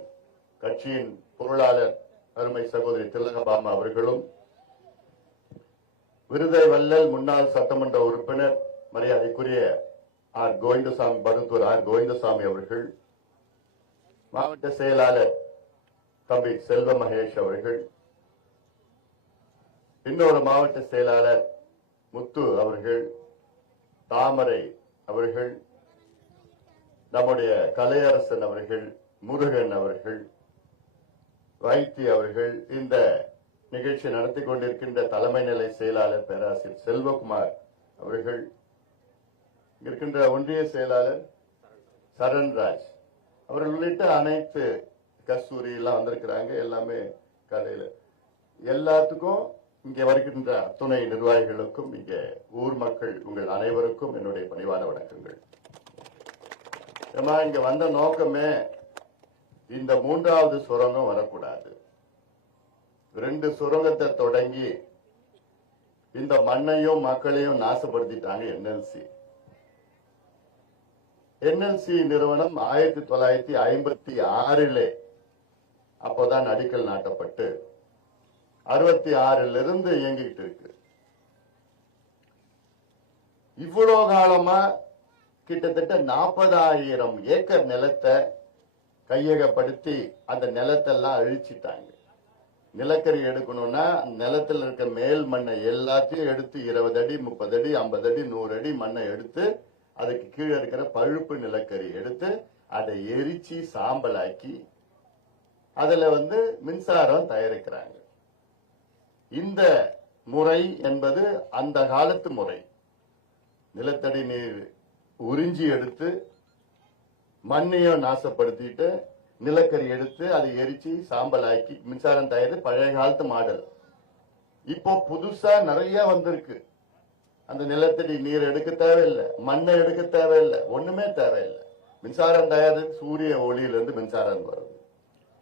கட்சியின் பொருளாளர் அருமை சகோதரி திலகபாமா அவர்களும், விருதை வள்ளல் முன்னாள் சட்டமன்ற உறுப்பினர் மரியாதைக்குரிய ஆர் கோவிந்தசாமி, மருத்துவர் ஆர் கோவிந்தசாமி அவர்கள், மாவட்ட செயலாளர் தம்பி செல்வ மகேஷ் அவர்கள், இன்னொரு மாவட்ட செயலாளர் முத்து அவர்கள், தாமரை அவர்கள், நம்முடைய கலையரசன் அவர்கள், முருகன் அவர்கள், வைத்தி அவர்கள், இந்த நிகழ்ச்சி நடத்தி கொண்டிருக்கின்ற தலைமை நிலை செயலாளர் பேராசிரியர் செல்வகுமார் அவர்கள், இருக்கின்ற ஒன்றிய செயலாளர் சரண்ராஜ் அவர்கள் உள்ளிட்ட அனைத்து, கஸ்தூரி எல்லாம் வந்திருக்கிறாங்க. எல்லாமே கலையில எல்லாத்துக்கும் இங்கே வருகின்ற துணை நிர்வாகிகளுக்கும், இங்கே ஊர் மக்கள் உங்கள் அனைவருக்கும் என்னுடைய பணிவான வணக்கங்கள். இங்க வந்த நோக்கமே இந்த மூன்றாவது சுரங்கம் வரக்கூடாது. 2 சுரங்கத்தை தொடங்கி இந்த மண்ணையும் மக்களையும் நாசப்படுத்திட்டாங்க என்எல்சி. என்எல்சி நிறுவனம் 1956 அப்போதான் அடிக்கல் நாட்டப்பட்டு 66 இருந்து இயங்கிட்டு இருக்கு. இவ்வளவு காலமா கிட்டத்தட்ட 40,000 ஏக்கர் நிலத்தை கையகப்படுத்தி அந்த நிலத்தெல்லாம் அழிச்சிட்டாங்க. நிலக்கரி எடுக்கணும்னா நிலத்தில் இருக்க மேல் மண்ணை எல்லாத்தையும் எடுத்து 20 அடி 30 அடி 50 அடி 100 அடி மண்ணை எடுத்து அதுக்கு கீழே இருக்கிற பழுப்பு நிலக்கரி எடுத்து அதை எரிச்சு சாம்பலாக்கி அதுல மின்சாரம் தயாரிக்கிறாங்க. இந்த முறை என்பது அந்த காலத்து முறை. நிலத்தடி நீர் உறிஞ்சி எடுத்து மண்ணையும் நாசப்படுத்திட்டு நிலக்கரி எடுத்து அதை எரிச்சு சாம்பலாக்கி மின்சாரம் தயாரித்து பழைய காலத்து மாடல். இப்போ புதுசா நிறைய வந்திருக்கு. அந்த நிலத்தடி நீர் எடுக்க தேவையில்லை, மண்ணை எடுக்க தேவையில்லை, ஒண்ணுமே தேவையில்லை. மின்சாரம் தயாரித்து சூரிய ஒளியிலிருந்து மின்சாரம் வருது,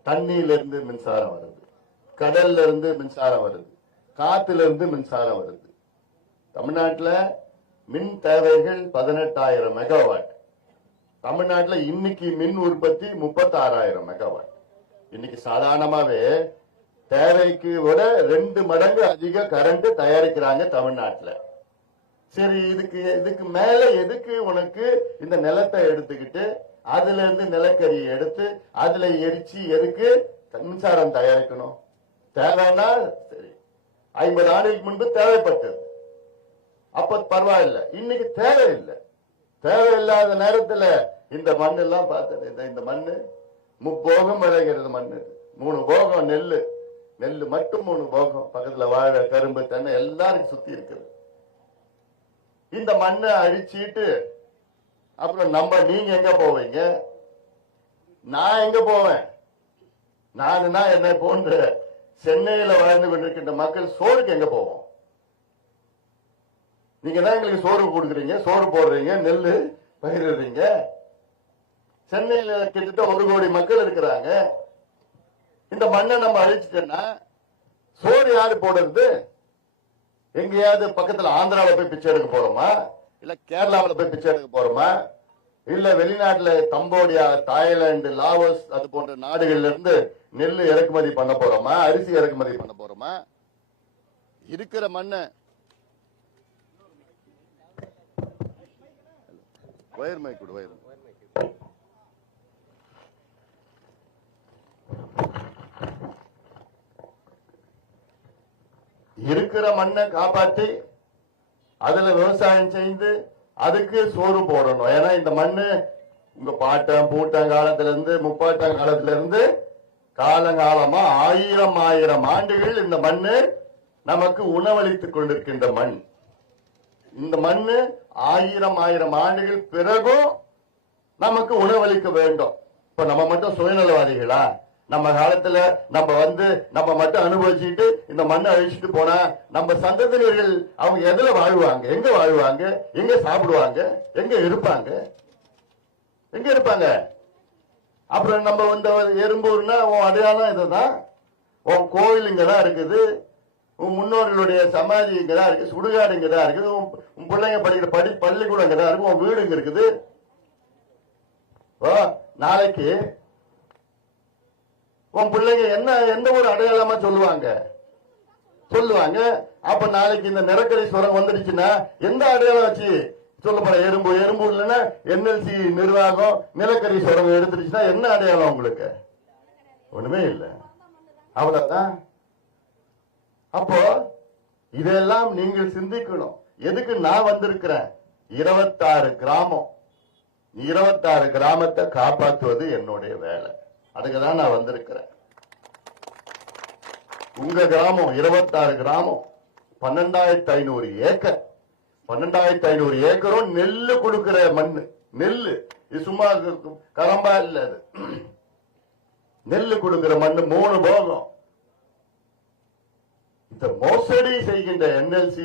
தண்ணியிலிருந்து மின்சாரம் வருது, கடல்ல இருந்து மின்சாரம் வருது, காத்துல இருந்து மின்சாரம் வருது. தமிழ்நாட்டில் மின் தேவைகள் 18,000 மெகாவாட். தமிழ்நாட்டில் இன்னைக்கு மின் உற்பத்தி 36,000 மெகாவாட். இன்னைக்கு சாதாரணமாவே தேவைக்கு விட 2 மடங்கு அதிக கரண்ட் தயாரிக்கிறாங்க தமிழ்நாட்டில். சரி, இதுக்கு மேல எதுக்கு உனக்கு இந்த நிலத்தை எடுத்துக்கிட்டு அதுல இருந்து நிலக்கரியை எடுத்து அதுல எரிச்சு எதுக்கு மின்சாரம் தயாரிக்கணும்? தேவைன்னா சரி, 50 ஆண்டுகளுக்கு முன்பு தேவைப்பட்டது, அப்ப பரவாயில்ல. இன்னைக்கு தேவையில்லை. தேவையில்லாத நேரத்துல இந்த மண் எல்லாம் பார்த்தது. இந்த மண்ணு 3 போகம் விளைகிறது மண்ணு. 3 போகம் நெல்லு மட்டும் 3 போகம். பக்கத்துல வாழை, கரும்பு, தென்னை எல்லாருக்கும் சுத்தி இருக்குது. இந்த மண்ணை அழிச்சிட்டு அப்புறம் நீங்க எங்க போவீங்க? நான் எங்க போவேன்? நானுன்னா என்னை போன்ற சென்னையில வாழ்ந்து கொண்டிருக்கின்ற மக்கள் சோறுக்கு எங்க போவோம்? நீங்க தான் எங்களுக்கு சோறு கொடுக்குறீங்க, சோறு போடுறீங்க, நெல்லு பயிரிடுறீங்க. சென்னையில கிட்டத்தட்ட 1 கோடி மக்கள் இருக்கிறாங்க. இந்த மண்ணை நம்ம அழிச்சிட்டோம்னா சோறு யாரு போடுறது? எங்கேயாவது பக்கத்துல ஆந்திராவில போய் பிச்சை எடுக்க போறோமா? இல்ல கேரளாவில போய் பிச்சை எடுக்க போறோமா? இல்ல வெளிநாட்டுல கம்போடியா, தாய்லாந்து, லாவோஸ் அது போன்ற நாடுகள்ல இருந்து நெல் இறக்குமதி பண்ண போறோமா? அரிசி இறக்குமதி பண்ண போறோமா? இருக்கிற மண்ணை வயர்மை கொடு, வயர்மை. இருக்கிற மண்ணை காப்பாற்றி அதுல விவசாயம் செய்து அதுக்கு சோறு போடணும். ஏன்னா இந்த மண்ணு உங்க பாட்டம் பூட்டம் காலத்துல இருந்து முப்பாட்டம் காலத்துல இருந்து காலங்காலமா 1000 ஆண்டுகள் இந்த மண்ணு நமக்கு உணவளித்துக் கொண்டிருக்கின்ற மண். இந்த மண்ணு 1000 ஆண்டுகள் பிறகும் நமக்கு உணவளிக்க வேண்டும். இப்ப நம்ம மட்டும் சுயநலவாதிகளா? நம்ம காலத்துல நம்ம மட்டும் அனுபவிச்சுட்டு இந்த மண்ணை அழிச்சுட்டு போனா நம்ம சந்ததியினர்கள் அவங்க எதுல வாழ்வாங்க? எங்க வாழ்வாங்க? எங்க சாப்பிடுவாங்க? எங்க இருப்பாங்க? எங்க இருப்பாங்க? அப்புறம் நம்ம எறும்பூர்னா உன் அடையாளம் இதுதான், உன் கோவில் இங்கதான் இருக்குது, உன் முன்னோர்களுடைய சமாதி இங்கதான் இருக்கு, சுடுகாடு இங்கதான் இருக்குது, உன் பிள்ளைங்க படிக்கிற பள்ளிக்கூடம் இங்கதான் இருக்கு, உன் வீடு இங்க இருக்குது. நாளைக்கு உன் பிள்ளைங்க எந்த ஒரு அடையாளமா சொல்லுவாங்க? அப்ப நாளைக்கு இந்த நிலக்கரி சுரங்கம் வந்துடுச்சுன்னா எந்த அடையாளம் வச்சு சொல்ல போற? எறும்பு இல்லைன்னா NLC நிர்வாகம் நிலக்கரி சுரங்கம் எடுத்துடுச்சுன்னா என்ன அடையாளம் உங்களுக்கு? ஒண்ணுமே இல்லை. அவ்வளவுதான். அப்போ இதெல்லாம் நீங்கள் சிந்திக்கணும். எதுக்கு நான் வந்திருக்கிறேன்? 26 கிராமம், 26 கிராமத்தை காப்பாற்றுவது என்னுடைய வேலை. அதுக்குதான் நான் வந்திருக்கிறேன். உங்க கிராமம் 26 கிராமம், 12,500 ஏக்கர், 12,500 ஏக்கரும் நெல்லு கொடுக்கிற மண்ணு. நெல்லு இது சும்மா கரம்பா இல்ல, அது நெல்லு கொடுக்கிற மண்ணு 3 போகம். இந்த மோசடி செய்கின்ற NLC,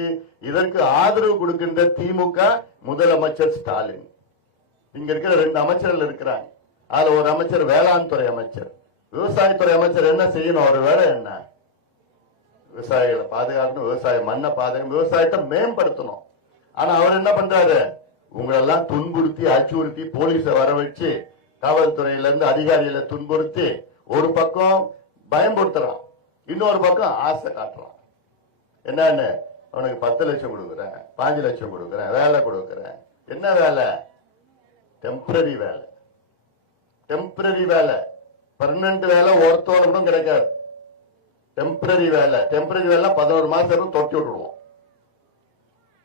இதற்கு ஆதரவு கொடுக்கின்ற திமுக, முதலமைச்சர் ஸ்டாலின், இங்க இருக்கிற 2 அமைச்சர்கள் இருக்கிறாங்க. அதுல ஒரு அமைச்சர் வேளாண் துறை அமைச்சர். விவசாயத்துறை அமைச்சர் என்ன செய்யணும்? ஒரு வேலை என்ன? விவசாயிகளை பாதுகாக்கணும், விவசாய மண்ணை பாதுகாக்கணும், விவசாயத்தை மேம்படுத்தணும். ஆனா அவர் என்ன பண்றாரு? உங்களெல்லாம் துன்புறுத்தி, அச்சுறுத்தி, போலீஸை வர வச்சு, காவல்துறையில இருந்து அதிகாரிகளை துன்புறுத்தி, ஒரு பக்கம் பயன்படுத்துறான், இன்னொரு பக்கம் ஆசை காட்டுறான். என்னன்னு? அவனுக்கு 10 லட்சம் கொடுக்குறேன், 5 லட்சம் கொடுக்குறேன், வேலை கொடுக்குறேன். என்ன வேலை? டெம்பரரி வேலை. டெம்பரரி வேலை. பெர்மனன்ட் வேலை ஒருத்தோட கிடைக்காது. டெம்பரரி வேலை. டெம்பரரி வேலை 11 மாசம் தொட்டி விட்டுருவோம்.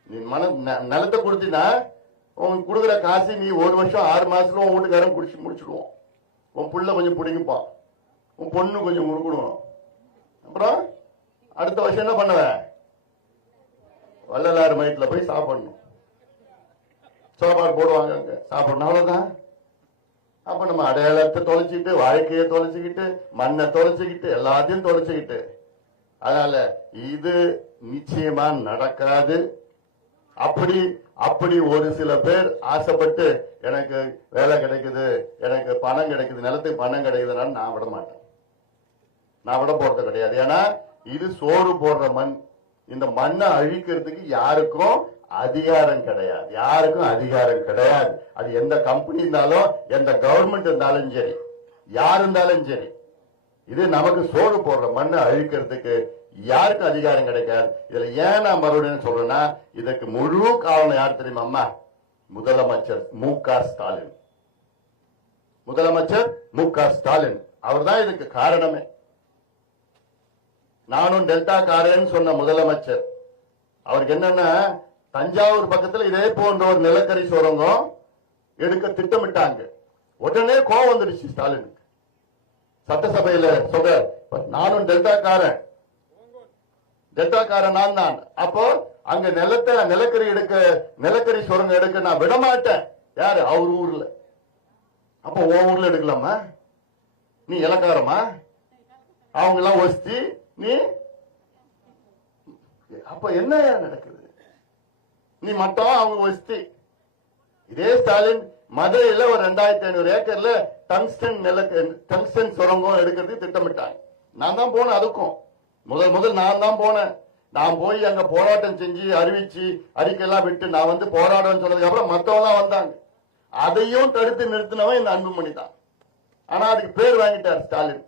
நீ நிலத்தை கொடுத்தீங்கன்னா உனக்கு கொடுக்குற காசு நீ 1 வருஷம் 6 மாசத்துல உன் வீட்டுக்காரன் முடிச்சிடுவோம். உன் புள்ள கொஞ்சம் பிடிங்குப்பான், உன் பொண்ணு கொஞ்சம் கொடுக்கணும். அப்புறம் அடுத்த வருஷம் என்ன பண்ணுவேன்? வள்ளலார் மையத்துல போய் சாப்பிடணும். சாப்பாடு போடுவாங்க, அங்க சாப்பிடணும். அவ்வளவுதான். அப்ப நம்ம அடையாளத்தை தொலைச்சிக்கிட்டு, வாழ்க்கையை தொலைச்சிக்கிட்டு, மண்ணை தொலைச்சிக்கிட்டு, எல்லாத்தையும் தொலைச்சிக்கிட்டு, அதனால இது நிச்சயமா நடக்காது. அப்படி ஒரு சில பேர் ஆசைப்பட்டு எனக்கு வேலை கிடைக்குது, எனக்கு பணம் கிடைக்குது, நிலத்துக்கு பணம் கிடைக்குதுன்னு நான் விட மாட்டேன். நான் விட போறது கிடையாது. ஏன்னா இது சோறு போடுற மண். இந்த மண்ணை அழிக்கிறதுக்கு யாருக்கும் அதிகாரம் கிடையாது. யாருக்கும் அதிகாரம் கிடையாது. அது எந்த கம்பெனி இருந்தாலும், எந்த கவர்மெண்ட் இருந்தாலும் சரி, யார் இருந்தாலும் சரி, இது நமக்கு சோறு போடுற மண்ணை அழிக்கிறதுக்கு யாருக்கும் அதிகாரம் கிடைக்காது. இதுல ஏன் நான் மறுபடியும் சொல்றேன்னா, இதற்கு முழு காரணம் யார் தெரியுமா? முதலமைச்சர் மு.க. ஸ்டாலின். முதலமைச்சர் மு.க. ஸ்டாலின் அவர் தான் இதுக்கு காரணமே. நானும் டெல்டா காரன்னு சொன்ன முதலமைச்சர், அவருக்கு என்னன்னா, தஞ்சாவூர் பக்கத்துல இதே போன்ற ஒரு நிலக்கரி சுரங்கம் எடுக்க திட்டமிட்டாங்க. உடனே கோவம் வந்துடுச்சு ஸ்டாலினுக்கு. சட்டசபையில சொல்ற, நானும் டெல்டாக்காரன் நான் தான். அப்போ அங்க நிலக்கரி சுரங்கம் எடுக்க நான் விட மாட்டேன். யாரு? அவர் ஊர்ல. அப்போ உன் ஊர்ல எடுக்கலாமா? நீ இலக்காரமா? அவங்க எல்லாம் ஒஸ்தி, நீ அப்ப என்ன நடக்குது? நீ மட்டும் அவங்க ஒஸ்தி. இதே ஸ்டாலின் மதுரையில ஒரு 2500 ஏக்கர்ல டங்ஸ்டன் சுரங்கம் எடுக்கிறதுக்கு திட்டமிட்டாங்க. நான் தான் போனேன். அதுக்கும் முதல் நான் தான் போனேன். நான் போய் அங்க போராட்டம் செஞ்சு அறிவிச்சு அறிக்கையெல்லாம் விட்டு நான் வந்து போராடுவேன்னு சொன்னதுக்கு அப்புறம் மத்தவங்க வந்தாங்க. அதையும் தடுத்து நிறுத்தினவன் இந்த அன்புமணி தான். ஆனா அதுக்கு பேர் வாங்கிட்டார் ஸ்டாலின்.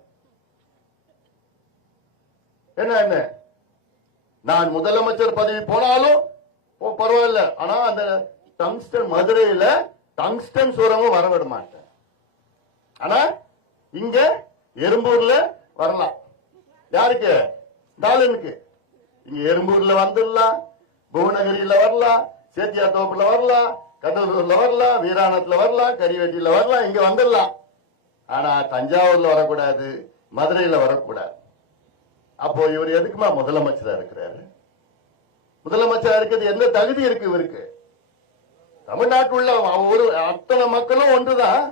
என்ன நான் முதலமைச்சர் பதவி போனாலும் பரவாயில்ல, ஆனா அந்த டங்ஸ்டன் மதுரையில டங்ஸ்டன் சுரங்கம் வரவிட மாட்டேன். ஆனா இங்க எறும்பூர்ல வரலாம். யாருக்கு? ஸ்டாலினுக்கு. இங்க எறும்பூர்ல வந்துடலாம், புவனகிரியில வரலாம், சேத்தியாத்தோப்புல வரலாம், கடலூர்ல வரலாம், வீராணத்துல வரலாம், கரிவெட்டியில வரலாம், இங்க வந்துடலாம். ஆனா தஞ்சாவூர்ல வரக்கூடாது, மதுரையில வரக்கூடாது. அப்போ இவர் எதுக்குமா முதலமைச்சரா இருக்கிறாரு? முதலமைச்சரா இருக்கிறது என்ன தகுதி இருக்கு இவருக்கு? தமிழ்நாட்டுல ஒரு அத்தனை மக்களும் ஒன்றுதான்,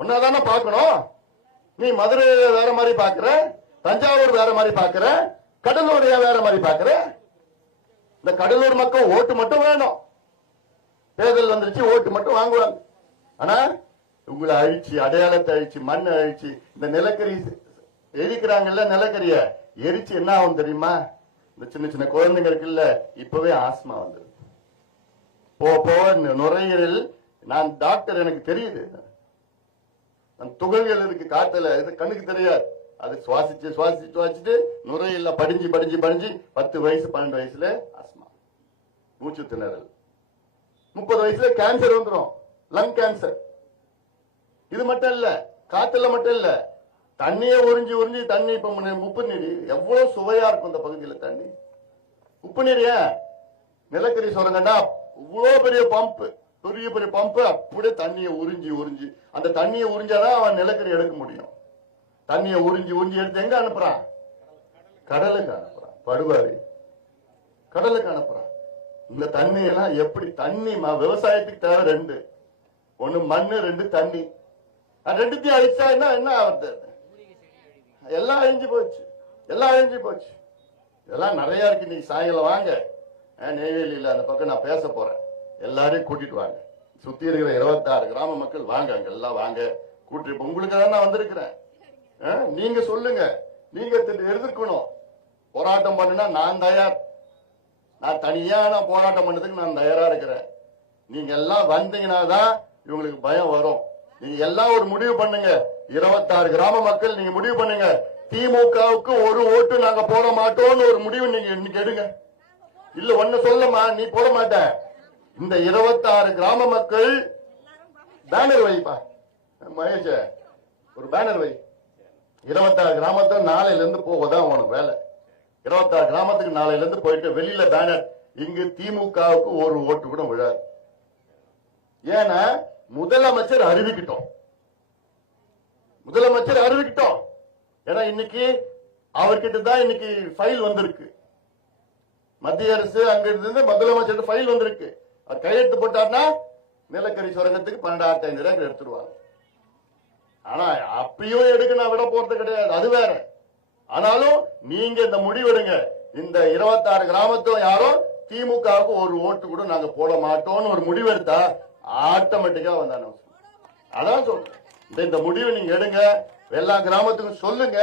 ஒன்னாதானே பார்க்கணும். நீ மதுரையில வேற மாதிரி பாக்குற, தஞ்சாவூர் வேற மாதிரி பாக்குற, கடலூர் வேற மாதிரி பாக்குற. இந்த கடலூர் மக்கள் ஓட்டு மட்டும் வேணும். தேர்தல் வந்துருச்சு, ஓட்டு மட்டும் வாங்குவாங்க. ஆனா உங்களை அழிச்சு, அடையாளத்தை அழிச்சு, மண் அழிச்சு, இந்த நிலக்கரி எரிக்கிறாங்கல்ல, நிலக்கரிய எரிச்சு என்ன ஆகும் தெரியுமா? இந்த சின்ன சின்ன குழந்தைங்க இருக்குல்ல, இப்பவே ஆஸ்மா வந்துருது. நுரையீரல். நான் டாக்டர், எனக்கு தெரியுது. துகள்கள் இருக்கு காத்துல, இது கண்ணுக்கு தெரியாது. அது சுவாசிச்சுட்டு நுரையீரல படிஞ்சு 10 வயசு 12 வயசுல ஆஸ்மா, மூச்சு திணறல். 30 வயசுல கேன்சர் வந்துடும், லங் கேன்சர். இது மட்டும் இல்ல, காத்துல மட்டும் இல்ல, தண்ணியை உறிஞ்சி தண்ணி. இப்ப உப்பு நீர் எவ்வளவு சுவையா இருக்கும் இந்த பகுதியில் தண்ணி. உப்பு நீர் ஏன்? நிலக்கரி சுரங்கண்டா, இவ்வளவு பெரிய பம்பு, பெரிய பம்பு, அப்படியே தண்ணியை உறிஞ்சி அந்த தண்ணியை உறிஞ்சாதான் அவன் நிலக்கரி எடுக்க முடியும். தண்ணியை உறிஞ்சி எடுத்து எங்க அனுப்புறான்? கடலுக்கு அனுப்புறான். படுவாரி கடலுக்கு அனுப்புறான். இந்த தண்ணி எல்லாம் எப்படி? தண்ணி விவசாயத்துக்கு தேவை 2, 1 மண்ணு, 2 தண்ணி. ரெண்டுத்தையும் அழிச்சா என்ன ஆகுது? எல்லாம் அழிஞ்சு போச்சு. இதெல்லாம் நிறைய இருக்கு. நீ சாயங்காலம் வாங்க, நெய்வேலியில அந்த பக்கம் நான் பேச போறேன். எல்லாரையும் கூட்டிட்டு வாங்க. சுத்தி இருக்கிற 26 கிராம மக்கள் வாங்க, அங்க எல்லாம் வாங்க. கூட்டி உங்களுக்கு தான் நான் வந்திருக்கிறேன். நீங்க சொல்லுங்க, நீங்க எதிர்க்கணும். போராட்டம் பண்ணுனா நான் தயார். நான் தனியா போராட்டம் பண்ணதுக்கு நான் தயாரா இருக்கிறேன். நீங்க எல்லாம் வந்தீங்கன்னா தான் இவங்களுக்கு பயம் வரும். நீங்க எல்லாம் ஒரு முடிவு பண்ணுங்க. 26 கிராம மக்கள் நீங்க முடிவு பண்ணுங்க. திமுகவுக்கு ஒரு ஓட்டு நாங்க போட மாட்டோம்னு ஒரு முடிவு நீங்க இன்னைக்கு எடுங்க. இல்ல ஒண்ணு சொல்லமா, நீ போட மாட்ட. இந்த 26 கிராம மக்கள் பேனர் வைப்பா மகேஷ, ஒரு பேனர் வை. 26 கிராமத்தை நாளையில இருந்து போவதான் உனக்கு வேலை. 26 கிராமத்துக்கு நாளையில இருந்து போயிட்டு வெளியில பேனர், இங்கு திமுகவுக்கு ஒரு ஓட்டு கூட விழாது. ஏன்னா முதலமைச்சர் அறிவிக்கிட்டோம். ஏன்னா இன்னைக்கு அவர்கிட்ட தான் இன்னைக்கு ஃபைல் வந்திருக்கு. மத்திய அரசு அங்க இருந்து முதலமைச்சர் ஃபைல் வந்திருக்கு. அவர் கையெழுத்து போட்டார்னா நிலக்கரி சுரங்கத்துக்கு 12,500 ஏக்கர் எடுத்துருவாங்க. ஆனா அப்பயும் எடுக்க நான் விட போறது கிடையாது, அது வேற. ஆனாலும் நீங்க இந்த முடிவெடுங்க. இந்த 26 கிராமத்தும் யாரும் திமுகவுக்கு ஒரு ஓட்டு கூட நாங்க போட மாட்டோம்னு ஒரு முடிவு எடுத்தா ஆட்டோமேட்டிக்கா வந்தாங்க. அதான் சொல்றேன், இந்த முடிவை நீங்க எடுங்க, எல்லா கிராமத்துக்கும் சொல்லுங்க.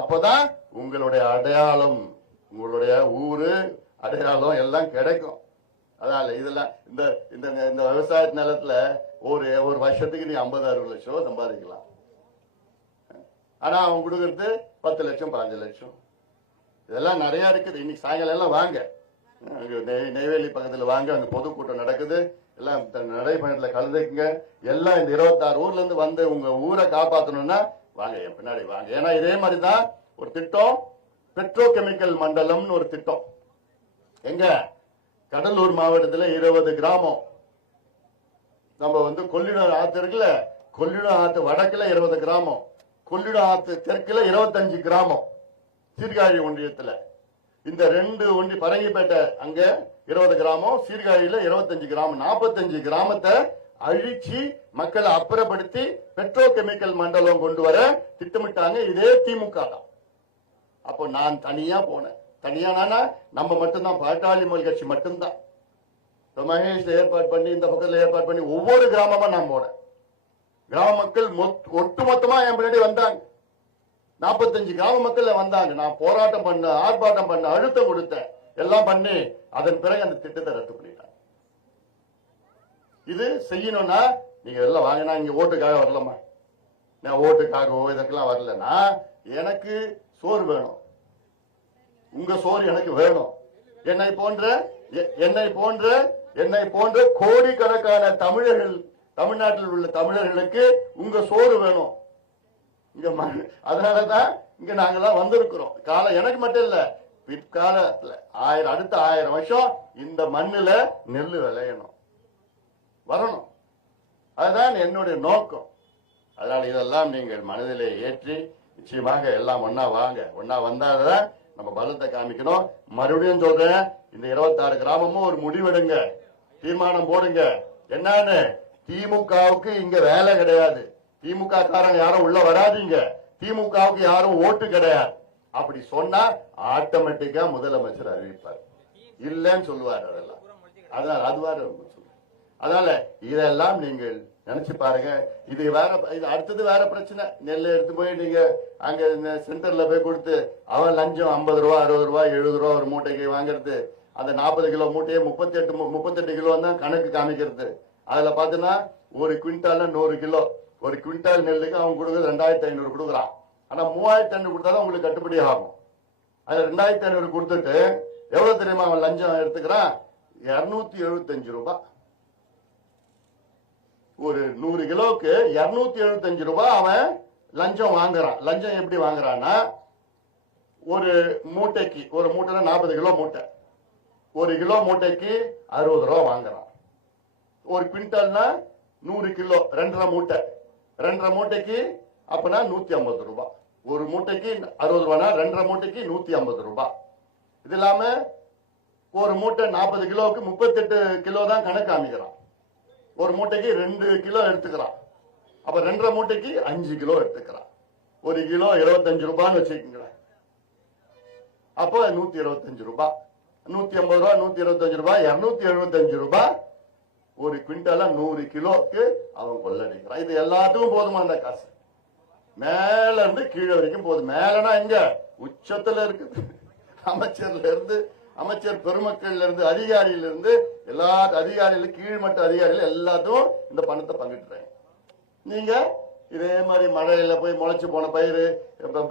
அப்பதான் உங்களுடைய அடையாளம், உங்களுடைய ஊரு அடையாளம் எல்லாம் கிடைக்கும். அதனால இதெல்லாம் இந்த விவசாய நிலத்துல ஒரு வருஷத்துக்கு நீ 50-60 லட்சம் சம்பாதிக்கலாம். ஆனா அவங்க கொடுக்கறது 10 லட்சம் 15 லட்சம். இதெல்லாம் நிறைய இருக்குது. இன்னைக்கு சாயங்காலம் எல்லாம் வாங்க, நெய்வேலி பக்கத்துல வாங்க, அங்க பொதுக்கூட்டம் நடக்குது. எல்லாம் நடைபயணத்துல கலந்துக்குங்க. எல்லாம் இந்த 26 ஊர்ல இருந்து வந்து உங்க ஊரை காப்பாற்றணும்னா வாங்க, என் பின்னாடி வாங்க. ஏன்னா இதே மாதிரிதான் ஒரு திட்டம், பெட்ரோ கெமிக்கல் மண்டலம்னு ஒரு திட்டம். எங்க கடலூர் மாவட்டத்துல 20 கிராமம். நம்ம கொள்ளிடம் ஆத்து இருக்குல்ல, கொள்ளிடம் ஆத்து வடக்குல 20 கிராமம், கொள்ளிடம் ஆத்து தெற்குல 25 கிராமம். சீர்காழி ஒன்றியத்துல இந்த 2 ஒன்றி பரங்கிப்பேட்டை அங்க 20 கிராமம், சீர்காழியில 25 கிராமம், 45 கிராமத்தை அழிச்சு மக்களை அப்புறப்படுத்தி பெட்ரோ கெமிக்கல் மண்டலம் கொண்டு வர திட்டமிட்டாங்க. இதே திமுக தான். அப்போ நான் தனியா போனேன். தனியானா நம்ம மட்டும்தான், பாட்டாளி மக்கள் கட்சி மட்டும்தான். மகேஷ் ஏற்பாடு பண்ணி, இந்த பக்கத்துல ஏற்பாடு பண்ணி, ஒவ்வொரு கிராமமா நான் போனேன். கிராம மக்கள் ஒட்டுமொத்தமா என் பின்னாடி வந்தாங்க. 45 கிராம மக்கள் வந்தாங்க. நான் போராட்டம் பண்ண, ஆர்ப்பாட்டம் பண்ண, அழுத்தம் கொடுத்தேன், எல்லாம் பண்ணி அதன் பிறகு அந்த திட்டத்தை ரத்து பண்ணிட்டாங்க. இது செய்யணும்னா நீங்க எல்லாம் வாங்கினா இங்க ஓட்டுக்காக வரலமா, நான் ஓட்டுக்காகவோ இதற்கெல்லாம் வரலன்னா எனக்கு சோறு வேணும், உங்க சோறு எனக்கு வேணும். என்னை போன்ற கோடிக்கணக்கான தமிழர்கள், தமிழ்நாட்டில் உள்ள தமிழர்களுக்கு உங்க சோறு வேணும். இங்க அதனாலதான் இங்க நாங்கெல்லாம் வந்திருக்கிறோம். எனக்கு மட்டும் இல்ல, பிற்காலத்துல அடுத்த 1000 வருஷம் இந்த மண்ணுல நெல்லு விளையணும், வரணும். அதுதான் என்னுடைய நோக்கம். அதனால இதெல்லாம் நீங்கள் மனதிலே ஏற்றி நிச்சயமாக எல்லாம் ஒன்னா வாங்க. ஒன்னா வந்தாதான் நம்ம பலத்தை காமிக்கணும். மறுபடியும் சொல்றேன், இந்த 26 கிராமமும் ஒரு முடிவெடுங்க, தீர்மானம் போடுங்க. என்னன்னு, திமுகவுக்கு இங்க வேலை கிடையாது, திமுக காரங்க யாரும் உள்ள வராதீங்க, திமுகவுக்கு யாரும் ஓட்டு கிடையாது. அப்படி சொன்னா ஆட்டோமேட்டிக்கா முதலமைச்சர் அறிவிப்பார், இல்லன்னு சொல்லுவார். அதெல்லாம் அதனால அதுவாரு. அதனால இதெல்லாம் நீங்கள் நினைச்சு பாருங்க. இது அடுத்தது வேற பிரச்சனை. நெல் எடுத்து போய் நீங்க அங்க சென்டர்ல போய் கொடுத்து அவன் லஞ்சம் 50 ரூபா 60 ரூபா 70 ரூபா ஒரு மூட்டைக்கு வாங்குறது. அந்த 40 கிலோ மூட்டையை 38 கிலோ தான் கணக்கு காமிக்கிறது. அதுல பாத்தீங்கன்னா ஒரு குவிண்டால் 100 கிலோ, ஒரு குவிண்டால் நெல்லுக்கு அவன் கொடுக்குறது 2500 கொடுக்குறான். ஆனா 3500 கொடுத்தாதான் உங்களுக்கு கட்டுப்படி ஆகும். அதுல 2500 கொடுத்துட்டு எவ்வளவு தெரியுமா அவன் லஞ்சம் எடுத்துக்கிறான்? 275 ரூபாய். ஒரு 100 கிலோக்கு 275 ரூபாய் அவன் லஞ்சம் வாங்குறான். லஞ்சம் எப்படி வாங்குறான்னா, ஒரு மூட்டைக்கு, ஒரு மூட்டைனா 40 கிலோ மூட்டை, 1 கிலோ மூட்டைக்கு 60 ரூபா வாங்குறான். ஒரு குவிண்டால்னா 100 கிலோ 2.5 மூட்டை, 2.5 மூட்டைக்கு அப்பனா 150 ரூபாய். ஒரு மூட்டைக்கு 60 ரூபாய்னா 2.5 மூட்டைக்கு 150 ரூபாய். இது இல்லாம ஒரு மூட்டை 40 கிலோவுக்கு 38 கிலோ தான் கணக்கு காமிக்கிறான். ஒரு மூட்டைக்கு 2 கிலோ எடுத்துக்கிறான். அப்ப 2.5 மூட்டைக்கு 5 கிலோ எடுத்துக்கிறான். ஒரு கிலோ 75 ரூபான்னு வச்சுக்கோங்களேன். அப்போ 125 ரூபாய், 150 ரூபாய், 125 ரூபாய், 275 ரூபாய். ஒரு குவிண்டால 100 கிலோக்கு அவன் கொள்ளடிக்கிறான். இது எல்லாத்துக்கும் போதுமா அந்த காசு? மேல இருந்து கீழே வரைக்கும் போதும். மேலனா எங்க உச்சத்துல இருக்குது. அமைச்சர்ல இருந்து, அமைச்சர் பெருமக்கள்ல இருந்து, அதிகாரியில இருந்து, எல்லா அதிகாரிகளும், கீழ்மட்ட அதிகாரிகள் எல்லாத்துக்கும் இந்த பணத்தை பங்கிட்டுறாங்க. நீங்க இதே மாதிரி மழையில போய் முளைச்சு போன பயிர்,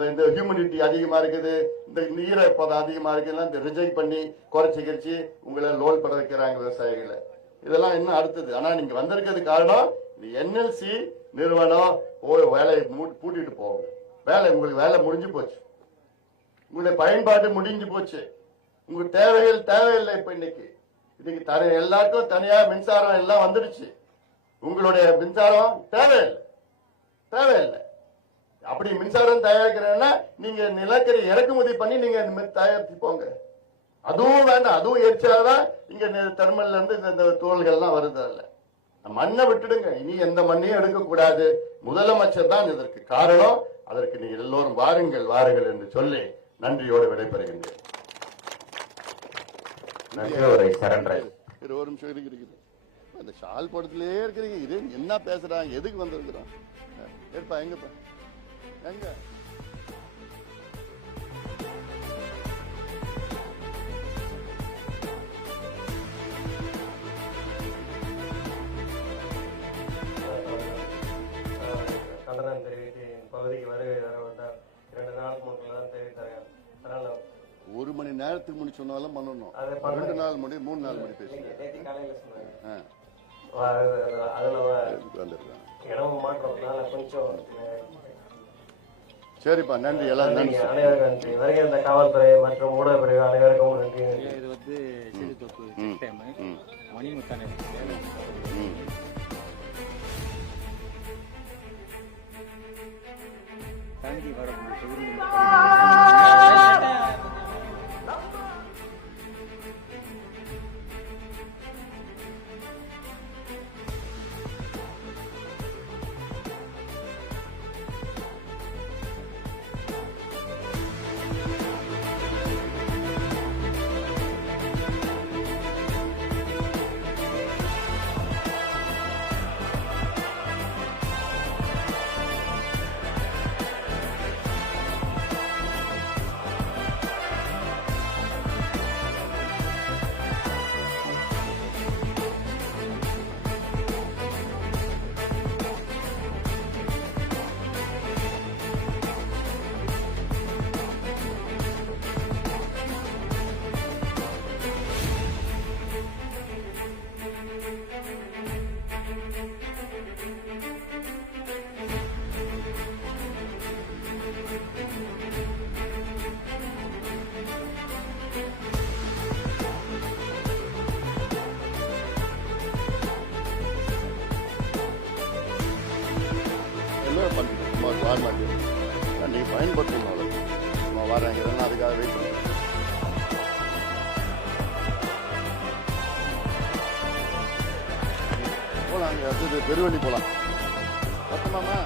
இந்த ஹியூமிடிட்டி அதிகமா இருக்குது, இந்த ஈரப்பதம் அதிகமா இருக்குலாம் ரிஜெக்ட் பண்ணி குறைச்சி உங்களை லோல் பட வைக்கிறாங்க விவசாயிகளை. இதெல்லாம் இன்னும் அடுத்தது. ஆனா நீங்க வந்திருக்கிறது காரணம், இந்த என்எல்சி நிறுவனம் வேலையை பூட்டிட்டு போகும். உங்களுக்கு வேலை முடிஞ்சு போச்சு, உங்களுடைய பயன்பாடு முடிஞ்சு போச்சு, உங்களுக்கு தேவைகள் தேவையில்லை. இப்ப இன்னைக்கு எல்லாருக்கும் தனியா மின்சாரம் எல்லாம் வந்துடுச்சு. உங்களுடைய மின்சாரம் தேவையில்லை. அப்படி மின்சாரம் தயாரிக்கிறேன்னா நீங்க நிலக்கரி இறக்குமதி பண்ணி நீங்க தயாரிச்சு போங்க. அதுவும் வேண்டாம், அதுவும் எரிச்சாதான் இங்க தெர்மல்ல இருந்து இந்த தோள்கள் எல்லாம் வருது. அல்ல, மண்ணை விட்டுடுங்க. இனி எந்த மண்ணையும் எடுக்கக்கூடாது. முதலமைச்சர் தான் இதற்கு காரணம். அதற்கு நீங்க எல்லோரும் வாருங்கள் என்று சொல்லி நன்றியோடு விடைபெறுகின்றேன். நன்றி. சரண்டர். ஒரு நிமிஷம் இருக்குது. அந்த ஷால் படத்திலே இருக்கிறீங்க. இது என்ன பேசுறாங்க? எதுக்கு வந்திருக்கிறோம்? ஏற்பா எங்கப்பா எங்க? கண்டனம் தெரிவித்து பகுதிக்கு வருகை வர வந்தார். 2 நாள் 3 நாள் தெரிவித்தார்கள். அதனால 1 மணி நேரத்துக்கு முன்னாடி சொன்னாலும் பண்ணணும். 2 நாள் முடி 3 நாள் முடி பேசுறேன். காலையில சொன்னாங்க. அதுல இடமும் மாற்றம்னால கொஞ்சம். சரிப்பா, நன்றி. எல்லாம் நன்றி. அனைவருக்கும் நன்றி. வருகின்ற காவல்துறை மற்றும் ஊடக பிரிவு அனைவருக்கும் நன்றி. இது வந்து சிறுதொப்பு சிஸ்டம் மணிமுத்தானே தாண்டி வர வரேன், இதெல்லாம் அதுக்காக வெயிட் பண்ணுறேன். போகலாம், அங்கே அடுத்தது பெருவழி போகலாம். பத்துமாமா?